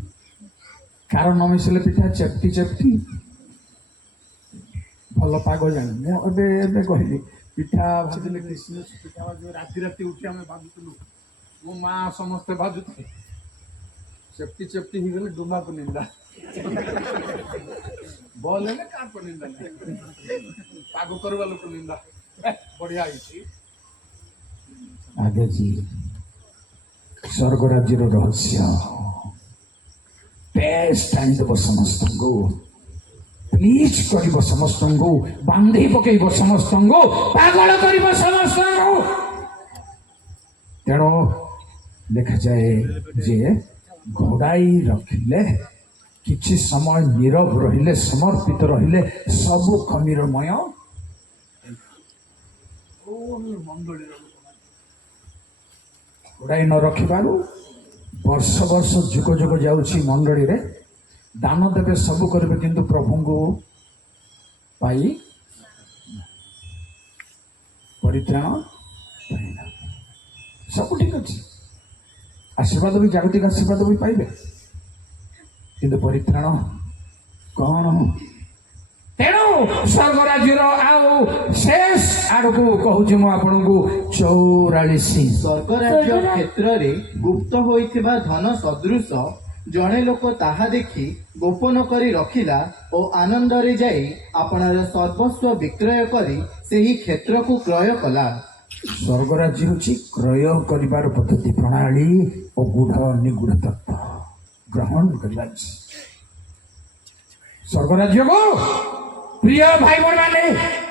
खार न मिसेले पिठा चेप्टी चेप्टी भल पाग जानी। मुझे कहली पिठा भाजिले किसमिस पिठा भाज राति राति उठी आम भाजुलु, मो माँ समस्ते भाजुते, चेप्टी चेप्टी ही गले डुमा को निंदा बल है का को निंदा पाग करवा लोक निंदा बढ़िया ही। आगे जी स्वर्ग राज्य रहस्य टेस्ट आनीदेव समस्त को, प्लीज कर समस्त को, बांधी पकईब समस्त को, पागल कर समस्त को। तेणु देखा जाए जे घोड़ाई रखिले किछि समय नीरव रहिले, समर्पित रहिले, सबु खमीरमय घोड़ाई न रखिबारु वर्ष वर्ष जुग जुग जाउछि मंडली रे, दान देवे सबु करबे, किंतु प्रभु को पाई परित्राण सब ठीक अच्छे, आशीर्वाद भी जागतिक आशीर्वाद भी पाइबे, किंतु परित्राण कौन? तेणु स्वर्ग राज्यर आउ शेष आड़क कहूँ मु आपन को 44 स्वर्ग राज्य क्षेत्र रे गुप्त होइथिबा धन सदृश, जणे लोक ताहा देखि गोपन करी रखिला ओ आनंद रे जाई आपणार सर्वस्व विक्रय करी सेही क्षेत्र को क्रय कला। स्वर्ग राज्य होची क्रय करिबार पद्धति प्रणाली और गूढ़ निगूढ़ तत्व ग्रहण करबा। स्वर्ग राज्य को प्रिय भाई बहन माने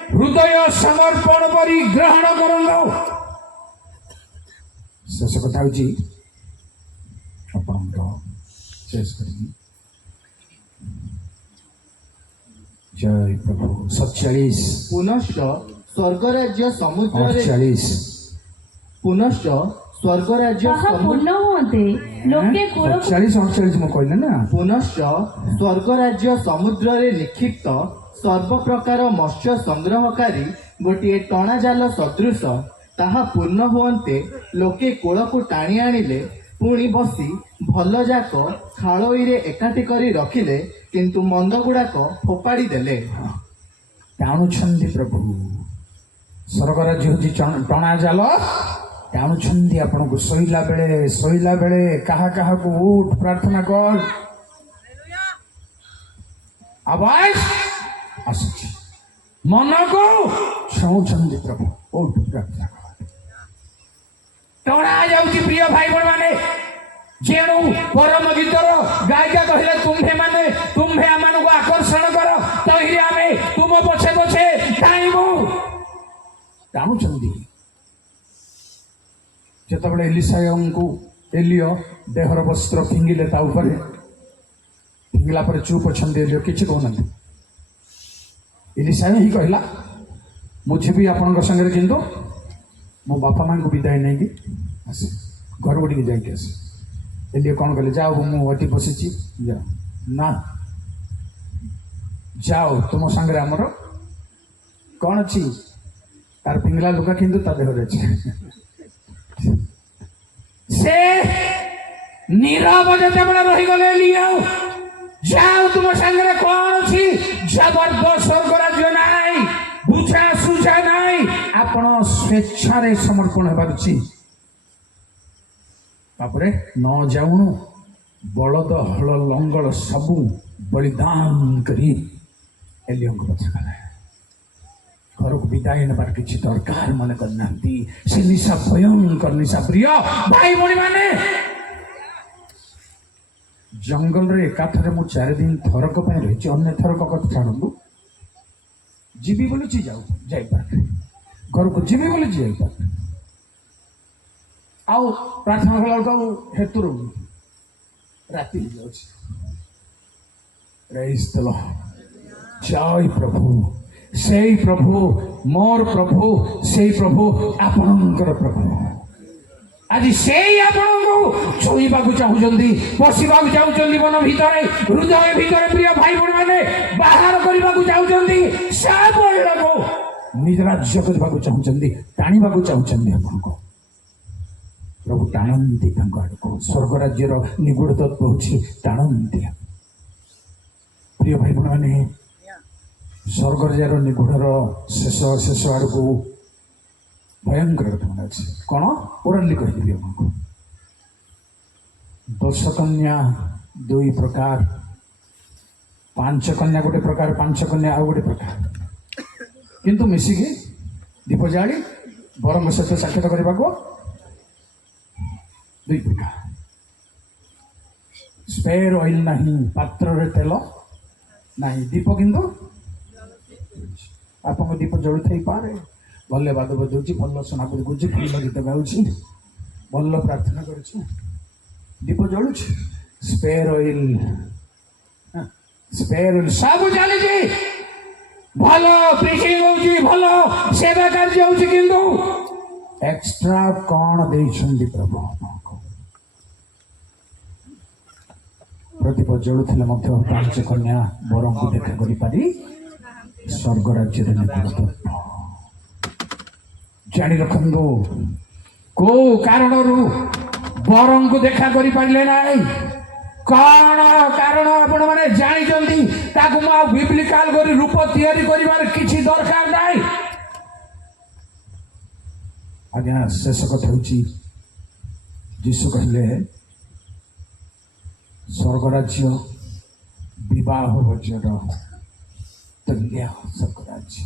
हृदय समर्पण करी ग्रहण करलो। शेष कथा होची अपन शेष करी जय प्रभु 47 पुनश्च स्वर्ग राज्य समुद्र रे 48 पुनश्च स्वर्ग राज्य ତାହା ପୂର୍ଣ୍ଣ ହୁଅନ୍ତେ ଲୋକେ କୂଳକୁ 48 ମୁଁ କହିଲେ ନା। पुनश्च स्वर्ग राज्य समुद्र रे निक्षिप्त सर्व प्रकार मत्स्य संग्रहकारी गोटे टणा जाल सदृश, ताहा पूर्ण हुअन्ते लोके कूल को टाणी आनिले, ପୁଣି ବସି ଭଲ ଯାକ ଖାଳୋଇରେ ଏକାଠି କରି ରଖିଲେ, କିନ୍ତୁ ମନ୍ଦ ଗୁଡ଼ାକ ଫୋପାଡ଼ି ଦେଲେ। ଟାଣୁଛନ୍ତି ପ୍ରଭୁ। ସ୍ୱର୍ଗ ରାଜ୍ୟ ହେଉଛି ଟଣା ଜାଲ। ଟାଣୁଛନ୍ତି ଆପଣଙ୍କୁ। ଶୋଇଲା ବେଳେ କାହାକୁ ଉଠ ପ୍ରାର୍ଥନା କର। ଆବାଜ ଆସୁଛି। ମନକୁ ଛୁଉଁଛନ୍ତି ପ୍ରଭୁ। ଉଠ ପ୍ରାର୍ଥନା କର। ଟଣା ଯାଉଛି ପ୍ରିୟ ଭାଇ ଭଉଣୀ ମାନେ। ଯେଣୁ ପରମ ଗୀତର ଗାୟିକା କହିଲେ, ତୁମ୍ଭେ ଆମମାନଙ୍କୁ ଆକର୍ଷଣ କର, ତହିଁରେ ଆମେ ତୁମ ପଛେ ପଛେ ଧାଇଁବୁ। ଟାଣୁଛନ୍ତି। ଯେତେବେଳେ ଏଲିୟ ଦେହର ବସ୍ତ୍ର ଫିଙ୍ଗିଲେ ତା ଉପରେ, ଫିଙ୍ଗିଲା ପରେ ଚୁପ୍ ଅଛନ୍ତି। ଏଲିୟ କିଛି କହୁନାହାନ୍ତି। ଏଲିଶା ହିଁ କହିଲା, ମୁଁ ଯିବି ଆପଣଙ୍କ ସାଙ୍ଗରେ, କିନ୍ତୁ ମୋ ବାପା ମାଙ୍କୁ ବିଦାୟ ନେଇକି ଆସେ, ଘରକୁ ଟିକେ ଯାଇକି ଆସେ। ଏଲିୟ କ'ଣ କଲେ? ଯାଅ, ମୁଁ ଏଠି ବସିଛି, ଯାଅ। ନା, ଯାଅ, ତୁମ ସାଙ୍ଗରେ ଆମର କ'ଣ ଅଛି? ତାର ପିଙ୍ଗଲା ଲୁଗା କିନ୍ତୁ ତା ଦେହରେ ଅଛି। ସେ ନୀରବ ଯେତେବେଳେ ରହିଗଲେ, ଏଲିୟ ଯାଅ, ତୁମ ସାଙ୍ଗରେ କ'ଣ ଅଛି? ଜବରଦସ୍ତ ସ୍ୱର୍ଗ ରାଜ୍ୟ ନାହିଁ, ବୁଝା ସୁଝା ନାହିଁ। ଆପଣ ସ୍ୱେଚ୍ଛାରେ ସମର୍ପଣ ହେବାର ଅଛି। ତାପରେ ନ ଯାଉଣୁ ବଳଦ ହଳ ଲଙ୍ଗଳ ସବୁ ବଳିଦାନ କରି ଏଲିୟଙ୍କ ପଛରେ ଗଲେ। ଘରକୁ ବିଦାୟ ନେବାର କିଛି ଦରକାର ମନେ କରିନାହାନ୍ତି। ସେ ନିଶା ଭୟଙ୍କର ନିଶା। ପ୍ରିୟ ଭାଇ ଭଉଣୀ ମାନେ, ଜଙ୍ଗଲରେ ଏକାଥରେ ମୁଁ 4 ଦିନ ଥରକ ପାଇଁ ରହିଛି। ଅନ୍ୟ ଥରକ କଥା ଛାଡ଼ନ୍ତୁ। ଯିବି ବୋଲିଛି ଯାଇପାରେ, ଘରକୁ ଯିବି ବୋଲିଛି ଯାଇପାରେ। ଆଉ ପ୍ରାର୍ଥନା କଲା ବେଳକୁ ଆଉ ହେତୁରୁ ରାତି ହେଇଯାଉଛି। ପ୍ରେଜ୍ ଦ ଲର୍ଡ। ଜୟ ପ୍ରଭୁ। ସେଇ ପ୍ରଭୁ ମୋର ପ୍ରଭୁ, ସେଇ ପ୍ରଭୁ ଆପଣଙ୍କର ପ୍ରଭୁ। ଆଜି ସେଇ ଆପଣଙ୍କୁ ଛୁଇଁବାକୁ ଚାହୁଁଛନ୍ତି, ପଶିବାକୁ ଚାହୁଁଛନ୍ତି ମନ ଭିତରେ, ହୃଦୟ ଭିତରେ। ପ୍ରିୟ ଭାଇ ଭଉଣୀ ମାନେ, ବାହାର କରିବାକୁ ଚାହୁଁଛନ୍ତି। ସବୁକୁ ନିଜ ରାଜ୍ୟ କରିବାକୁ ଚାହୁଁଛନ୍ତି, ଟାଣିବାକୁ ଚାହୁଁଛନ୍ତି ଆପଣଙ୍କୁ। ପ୍ରଭୁ ଟାଣନ୍ତି ତାଙ୍କ ଆଡ଼କୁ। ସ୍ୱର୍ଗ ରାଜ୍ୟର ନିଗୁଡ଼ ତତ୍ତ୍ୱ ହେଉଛି ଟାଣନ୍ତି। ପ୍ରିୟ ଭାଇ ଭଉଣୀ ମାନେ, ସ୍ୱର୍ଗ ରାଜ୍ୟର ନିଗୁଡ଼ର ଶେଷ ଆଡ଼କୁ ଭୟଙ୍କର ଘଟଣା ଅଛି। କ'ଣ? ଓରାଲି କହିଦେବି ଆପଣଙ୍କୁ। 10 କନ୍ୟା 2 ପ୍ରକାର, 5 କନ୍ୟା ଗୋଟେ ପ୍ରକାର, 5 କନ୍ୟା ଆଉ ଗୋଟେ ପ୍ରକାର, କିନ୍ତୁ ମିଶିକି ଦୀପ ଜାଳି ବରଙ୍କ ସହିତ ସାକ୍ଷାତ କରିବାକୁ 2 ପ୍ରକାର। ସ୍ପେୟାର ଅଏଲ ନାହିଁ, ପାତ୍ରରେ ତେଲ ନାହିଁ, ଦୀପ କିନ୍ତୁ ଆପଣଙ୍କ ଦୀପ ଜଳୁଥାଇପାରେ। ଭଲ ବାଦ ବଜାଉଛି, ଭଲ ସୁନାପୁର କରୁଛି, ଭଲ ଗୀତ ଗାଉଛି, ଭଲ ପ୍ରାର୍ଥନା କରୁଛି, ଦୀପ ଜଳୁଛି। ସ୍ପେୟାର ଅଏଲ ସବୁ ଚାଲିଛି, ଭଲ ପ୍ରିଚିଂ ହଉଛି, ଭଲ ସେବା କାର୍ଯ୍ୟ ହଉଛି, କିନ୍ତୁ ଏକ୍ସଟ୍ରା କ'ଣ ଦେଇଛନ୍ତି ପ୍ରଭୁ? ପ୍ରଦୀପ ଜଳୁଥିଲେ ମଧ୍ୟ 5 କନ୍ୟା ବରଙ୍କୁ ଦେଖା କରିପାରି ସ୍ୱର୍ଗ ରାଜ୍ୟରେ ନିକଟ। ଜାଣି ରଖନ୍ତୁ, କୋଉ କାରଣରୁ ବରଙ୍କୁ ଦେଖା କରିପାରିଲେ ନାହିଁ? କ'ଣ କାରଣ ଆପଣ ମାନେ ଜାଣିଛନ୍ତି? ତାକୁ ମୁଁ ଆଉ ବିବ୍ଲିକାଲ କରି ରୂପ ତିଆରି କରିବାର କିଛି ଦରକାର ନାହିଁ। ଆଜ୍ଞା, ଶେଷ କଥା ହେଉଛି, ଯୀଶୁ କହିଲେ ସ୍ୱର୍ଗ ରାଜ୍ୟ ବିବାହ ଭୋଜର ତୁଲ୍ୟ। ସ୍ୱର୍ଗ ରାଜ୍ୟ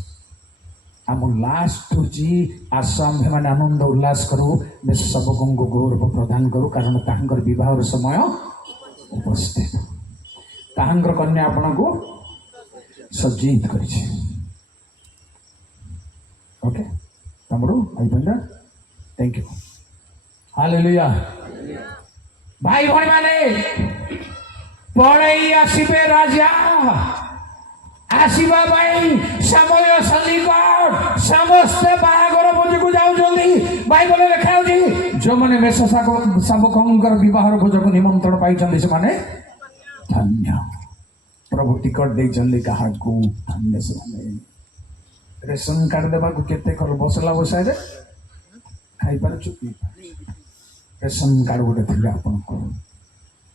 ଆମ ଲାଷ୍ଟ ହେଉଛି, ଆସ ଆମ୍ଭେମାନେ ଆନନ୍ଦ ଉଲ୍ଲାସ କରୁ, ସେବକଙ୍କୁ ଗୌରବ ପ୍ରଦାନ କରୁ, କାରଣ ତାହାଙ୍କର ବିବାହର ସମୟ ଉପସ୍ଥିତ। ତାହାଙ୍କର କନ୍ୟା ଆପଣଙ୍କୁ ସଜ୍ଜିତ କରିଛି। ଓକେ, ତମର అయిపోయిందా? Thank you. ହାଲେଲୁୟା। ଭାଇ ଭଉଣୀ ମାନେ, ପଳେଇ ଆସିବେ ରାଜା। ଆସିବା ପାଇଁ ସମୟ ସନ୍ନିକଟ। ସମସ୍ତେ ବାହାଘର ଭୋଜକୁ ଯାଉଛନ୍ତି। ବାଇବଲରେ ଲେଖା ହେଉଛି, ଯେଉଁମାନେ ମେଷ ଶାବକଙ୍କର ବିବାହର ଭୋଜକୁ ନିମନ୍ତ୍ରଣ ପାଇଛନ୍ତି ସେମାନେ ଧନ୍ୟ। ପ୍ରଭୁ ଟିକଟ ଦେଇଛନ୍ତି କାହାକୁ? ଧନ୍ୟ ସେମାନେ। ରେସନ କାର୍ଡ ଦେବାକୁ କେତେ ବସଲା ବସାରେ ଖାଇପାରୁଛୁ, रेशन कार्ड गोटे थे आपको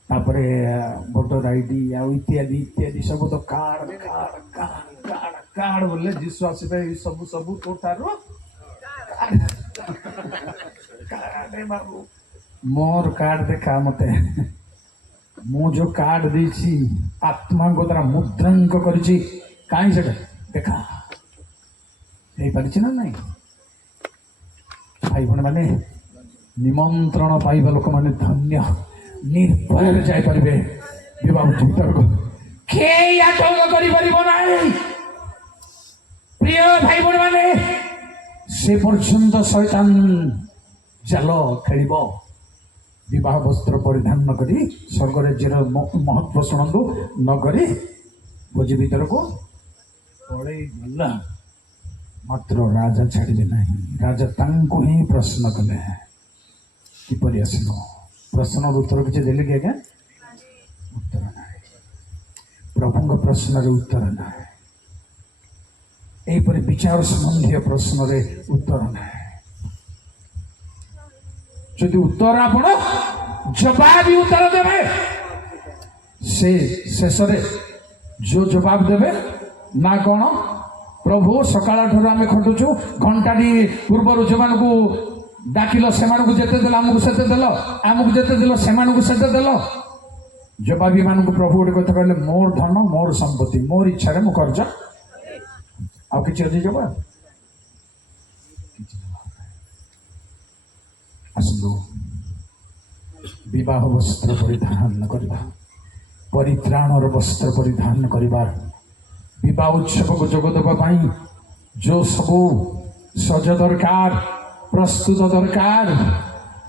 तापरे भोटर आईडी इत्यादि इत्यादि सब तो card card card card card बोले जीशु आसबे सब सब तो बाबू मोर कार्ड देखा मत मु जो कार्ड देछि आत्मा को द्वारा मुद्रांक करिछि काई सेटा देखा हे परिछि ना नहीं भाई भण माने निमंत्रण पाइबा लोक माने धन्य निर्भय जाई परिबे विवाह भीतर को के आटंक करि परिबो नाही प्रिय भाई भण माने से पर्यंत शैतान जाल खेलिब विवाह वस्त्र परिधान न करी स्वर्ग राज्यर महत्व शुणु न करी भोजी भीतर को पड़े गला मात्र राजा छाड़े ना राजा तांको ही प्रश्न कले किपरि आसिल प्रश्न उत्तर किसी देले कि आज्ञा उत्तर ना प्रभु प्रश्न उत्तर ना यहीपर विचार संबंधी प्रश्न उत्तर ना जदि उत्तर आपण जवाब उत्तर देवे से शेष जो जवाब देवे ना कौन प्रभु सकाळ ठार आम खटुचु घंटाटी पूर्वर जो डाकिल से जेते देल आमको सेते देल आमको जेते देल से देल जवाबी मान प्रभु गोटे कथा कहले मोर धन मोर संपत्ति मोर इच्छा मु कर्ज आ किसी अच्छी जवाब आसतु विवाह वस्त्र परिधान करवा परित्राणर वस्त्र परिधान करिबार विवाह उत्सव को जोग देवाई जो सबू सज दरकार प्रस्तुत दरकार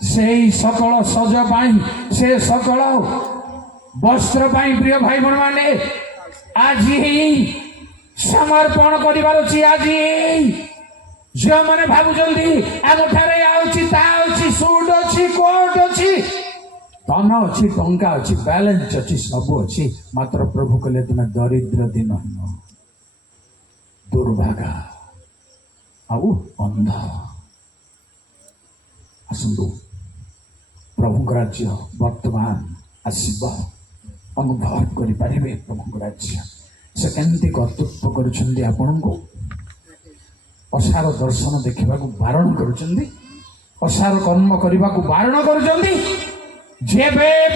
से सकल सज पाई से सकल वस्त्र पाई प्रिय भाई बहन माने आज ही समर्पण करिबार अछि आज जो मैंने भावुंट आम ठारे आउची सूट अच्छी कोट अच्छी धन अच्छी टंका अच्छी बैलेंस अच्छी सब अच्छी मात्र प्रभु कहले तुम्हें दरिद्र दिन दुर्भागा आउ अंध आसतु प्रभु राज्य वर्तमान आसब अनुभव करें प्रभु राज्य से केमती कर्तृत्व कर असार दर्शन देखा बारण कर कर्म करने को बारण कर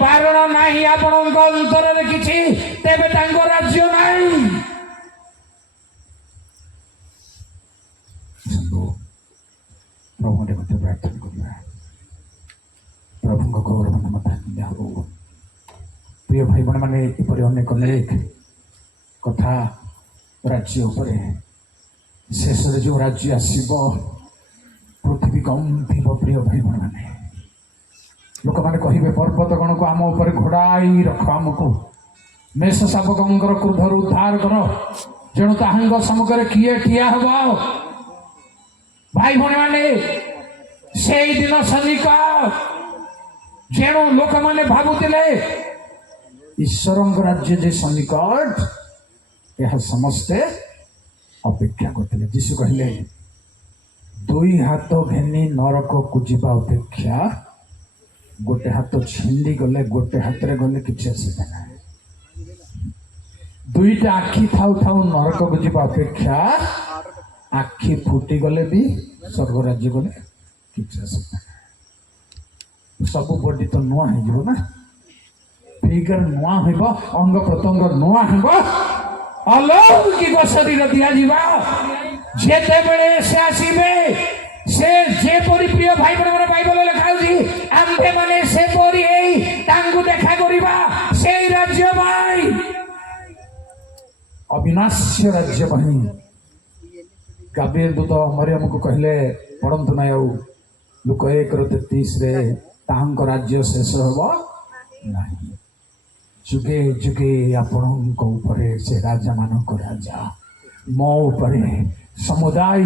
बारण नहीं आपण अंतर किसी तेबे राज्य नहीं प्रभु प्रार्थना करवा प्रभु गौरव नाम धन्य हो प्रिय भाई बहन मैंने अनेक अनेक कथा राज्य उपरे शेष जो राज्य आसब पृथ्वी कंपिब प्रिय भाई बहन मैंने लोक मैंने कहे पर्वत गण को आम उपर घोड़ाई रख आमको मेष शावकर क्रोधर उद्धार कर जेणु ताहांग सम्मुखें किए ठिया हब भाई भणी मैंने से दिन सन्निकट जेणु लोक मैंने भावुले ईश्वर राज्य जे सन्निकट यह समस्ते अपेक्षा करते जीशु कहले दुई हाथ घेनी नरक को जीवा अपेक्षा गोटे हाथ छिंडी गले गोटे हाथ रे गले किसी असुविधा ना दुईटा आखि थाउ थाउ नरक को जीवा अपेक्षा आखि फुटी गले भी स्वर्ग राज्य गले किसी असुविधा ना सब बॉडी तो नुआ हो ना फिगर नुआ हो अंग प्रत्यंग नुआ हो अलौकिक शरीर दिया जेते बेले से आसीबे से जेपरि प्रिय भाई बहन बाइबल लिखा होछि आम्भे माने से परि एई तांगु देखा करिबा से राज्य भाई अविनाश्य राज्य भाई गाब्रिएल दूत मरियम को कहले पढ़ंतु ना लुक 1:33 रे तांको राज्य शेष होबो नाही जुगे जुगे आपणक उपरे से राजा मानक राजा मो उपरे समुदाय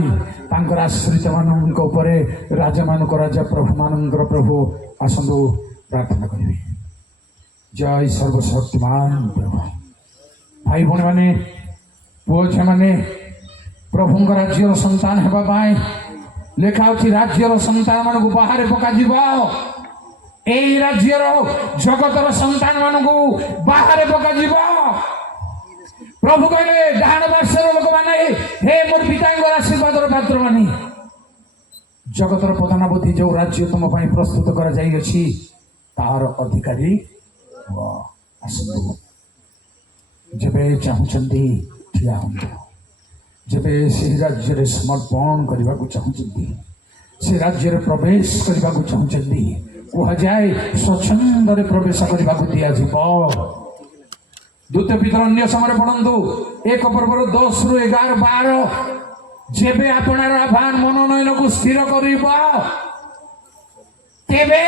तांकर आश्रित मानक उपरे राजा मानक राजा प्रभु मानकर प्रभु आसतु प्रार्थना करेंगे जय सर्वशक्तिमान प्रभु भाई भौणी मैंने पुओ झी मैंने प्रभु राज्यर संतान होगा लिखा राज्यर संतान मान बाहर पक এই রাজ্যর জগতর সন্তান মানুষ বাহারে পকাଯିବ। প্রভু কহিলে ডাহাণ পার্শ্বর লোক মানে হে মোর পিতাঙ্গর আশীর্বাদর পাত্র মানে জগতর প্রধানবতী যে রাজ্য তোম ପାଇଁ প্রস্তুত করা যাইଅଛି তার ଅଧିକାରୀ ଆସନ୍ତୁ। ଯେବେ ଚାହୁଁଛନ୍ତି ଠିଆ ହୁଅନ୍ତୁ। ଯେବେ ସେହି ରାଜ୍ୟରେ ସମର୍ପଣ କରିବାକୁ ଚାହୁଁଛନ୍ତି, ସେ ରାଜ୍ୟରେ ପ୍ରବେଶ କରିବାକୁ ଚାହୁଁଛନ୍ତି, କୁହାଯାଏ ସ୍ୱଚ୍ଛନ୍ଦରେ ପ୍ରବେଶ କରିବାକୁ ଦିଆଯିବ। ଦ୍ୱିତୀୟ ପିତର ଅନ୍ୟ ସମୟରେ ପଢ଼ନ୍ତୁ 1 ପର୍ବର 10ରୁ 11, 12। ଯେବେ ଆପଣାର ଆହ୍ୱାନ ମନୋନୟନକୁ ସ୍ଥିର କରିବ ତେବେ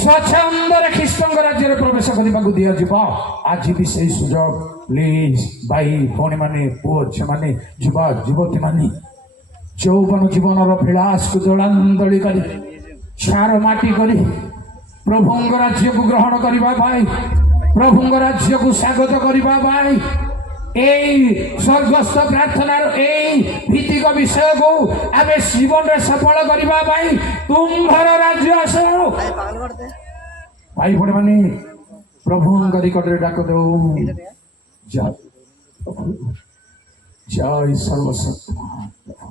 ସ୍ୱଚ୍ଛନ୍ଦରେ ଖ୍ରୀଷ୍ଟଙ୍କ ରାଜ୍ୟରେ ପ୍ରବେଶ କରିବାକୁ ଦିଆଯିବ। ଆଜି ବି ସେଇ ସୁଯୋଗ ପ୍ଲିଜ ଭାଇ ଭଉଣୀମାନେ, ପୁଅ ଝିଅମାନେ, ଯୁବା ଯୁବତୀମାନେ ଯୌବନ ଜୀବନର ବିଳାସକୁ ଦୋଳାନ୍ଦୋଳି କରି ଛାର ମାଟି କରି ପ୍ରଭୁଙ୍କ ରାଜ୍ୟକୁ ଗ୍ରହଣ କରିବା ପାଇଁ, ପ୍ରଭୁଙ୍କ ରାଜ୍ୟକୁ ସ୍ୱାଗତ କରିବା ପାଇଁ এই স্বর্গস্থ প্রার্থনার এই ভিত্তিক বিষয়କୁ ଆମେ ଜୀବନରେ ସଫଳ କରିବା ପାଇଁ ତୁମ୍ଭର ରାଜ୍ୟ ଆସ। ଭାଇ ଭଉଣୀମାନେ ପ୍ରଭୁଙ୍କ ନିକଟରେ ଡାକ ଦେଉ। ଜୟ ସର୍ବଶକ୍ତିମାନ ପ୍ରଭୁ।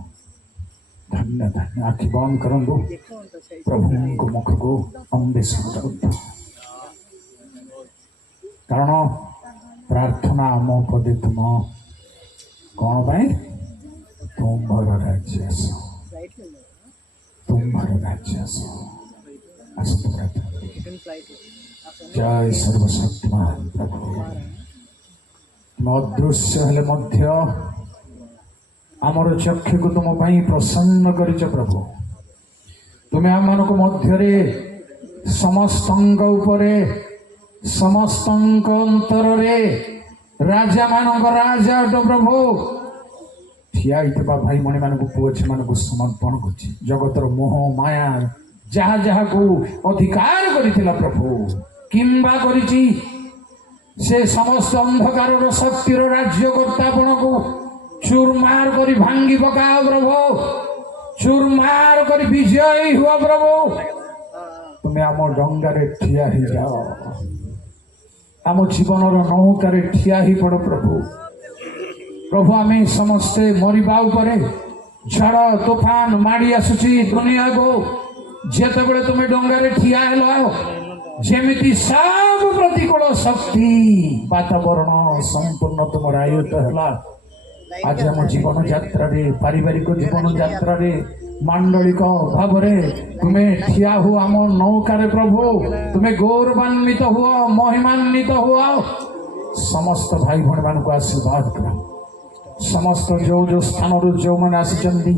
ଧନ୍ୟ ଧନ୍ୟ। ଆଖି ବନ୍ଦ କରନ୍ତୁ, ପ୍ରଭୁଙ୍କ ମୁଖକୁ ଅନ୍ୱେଷଣ କରନ୍ତୁ। କାରଣ ପ୍ରାର୍ଥନା ଆମ ପଦେ ତୁମ କ'ଣ ପାଇଁ? ତୁମ୍ଭର ରାଜ୍ୟ ଆସ, ତୁମ୍ଭର ରାଜ୍ୟ ଆସ। ଆସନ୍ତୁ ପ୍ରାର୍ଥନା। ଜୟ ସର୍ବଶକ୍ତିମାନ ପ୍ରଭୁ। ତୁମେ ଅଦୃଶ୍ୟ ହେଲେ ମଧ୍ୟ ଆମର ଚକ୍ଷୁକୁ ତୁମ ପାଇଁ ପ୍ରସନ୍ନ କରିଛ ପ୍ରଭୁ। ତୁମେ ଆମମାନଙ୍କ ମଧ୍ୟରେ ସମସ୍ତଙ୍କ ଉପରେ, ସମସ୍ତଙ୍କ ଅନ୍ତରରେ ରାଜାମାନଙ୍କ ରାଜା ଅଟ ପ୍ରଭୁ। ଠିଆ ହେଇଥିବା ଭାଇ ଭଉଣୀମାନଙ୍କୁ, ପୁଅ ଝିଅମାନଙ୍କୁ ସମର୍ପଣ କରୁଛି। ଜଗତର ମୋହ ମାୟା ଯାହା ଯାହାକୁ ଅଧିକାର କରିଥିଲା ପ୍ରଭୁ କିମ୍ବା କରିଛି, ସେ ସମସ୍ତ ଅନ୍ଧକାରର ଶକ୍ତିର ରାଜ୍ୟ କର୍ତ୍ତାପଣକୁ ଚୁରମାର କରି ଭାଙ୍ଗି ପକାଅ ପ୍ରଭୁ। ଚୁରମାର କରି ବିଜୟୀ ହୁଅ ପ୍ରଭୁ। ତୁମେ ଆମ ଡଙ୍ଗାରେ ଠିଆ ହେଇଯାଅ, ଆମ ଜୀବନର ନୌକାରେ ଠିଆ ହେଇ ପଡ଼ ପ୍ରଭୁ। ପ୍ରଭୁ ଆମେ ସମସ୍ତେ ମରିବା ଉପରେ। ଝଡ଼ ତୋଫାନ ମାଡ଼ି ଆସୁଛି ଦୁନିଆକୁ। ଯେତେବେଳେ ତୁମେ ଡଙ୍ଗାରେ ଠିଆ ହେଲ, ଯେମିତି ସବୁ ପ୍ରତିକୂଳ ଶକ୍ତି ବାତାବରଣ ସମ୍ପୂର୍ଣ୍ଣ ତୁମର ଆୟତ୍ତ ହେଲା। ଆଜି ଆମ ଜୀବନ ଯାତ୍ରାରେ, ପାରିବାରିକ ଜୀବନ ଯାତ୍ରାରେ, ମାଣ୍ଡଳିକ ଭାବରେ ତୁମେ ଠିଆ ହୁଅ ଆମ ନୌକାରେ ପ୍ରଭୁ। ତୁମେ ଗୌରବାନ୍ୱିତ ହୁଅ, ମହିମାନ୍ୱିତ ହୁଅ। ସମସ୍ତ ଭାଇ ଭଉଣୀମାନଙ୍କୁ ଆଶୀର୍ବାଦ କର। ସମସ୍ତ ଯୋଉ ସ୍ଥାନରୁ ଯେଉଁମାନେ ଆସିଛନ୍ତି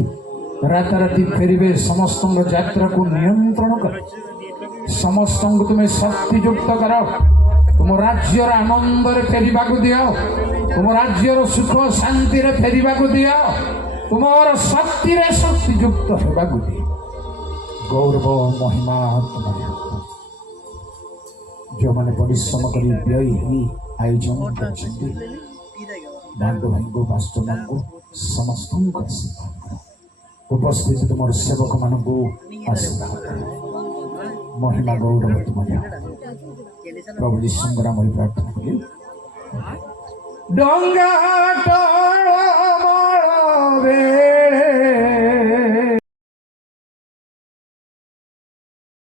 ରାତାରାତି ଫେରିବେ, ସମସ୍ତଙ୍କ ଯାତ୍ରାକୁ ନିୟନ୍ତ୍ରଣ କର। ସମସ୍ତଙ୍କୁ ତୁମେ ଶକ୍ତିଯୁକ୍ତ କର। ତୁମ ରାଜ୍ୟର ଆନନ୍ଦରେ ଫେରିବାକୁ ଦିଅ। ତୁମ ରାଜ୍ୟର ସୁଖ ଶାନ୍ତିରେ ଫେରିବାକୁ ଦିଅ। ତୁମର ଶକ୍ତିରେ ଶକ୍ତିଯୁକ୍ତ ହେବାକୁ ଦିଅ। ଗୌରବ ମହିମା ତୁମର। ଯେଉଁମାନେ ପରିଶ୍ରମ କରି ବ୍ୟୟୀ ହୋଇ ଆୟୋଜନ କରିଛନ୍ତି, ଦାଣ୍ଡ ଭାଇଙ୍କୁ, ପାଷ୍ଟରମାନଙ୍କୁ ସମସ୍ତଙ୍କୁ ଆଶୀର୍ବାଦ କର। ଉପସ୍ଥିତ ତୁମର ସେବକମାନଙ୍କୁ ଆଶୀର୍ବାଦ କର। ମହିମା ଗୌରବ ତୁମର। ପ୍ରଭୁ ଯୀଶୁଙ୍କ ନାମରେ ପ୍ରାର୍ଥନା କଲି। ଡଙ୍ଗା ଟଳ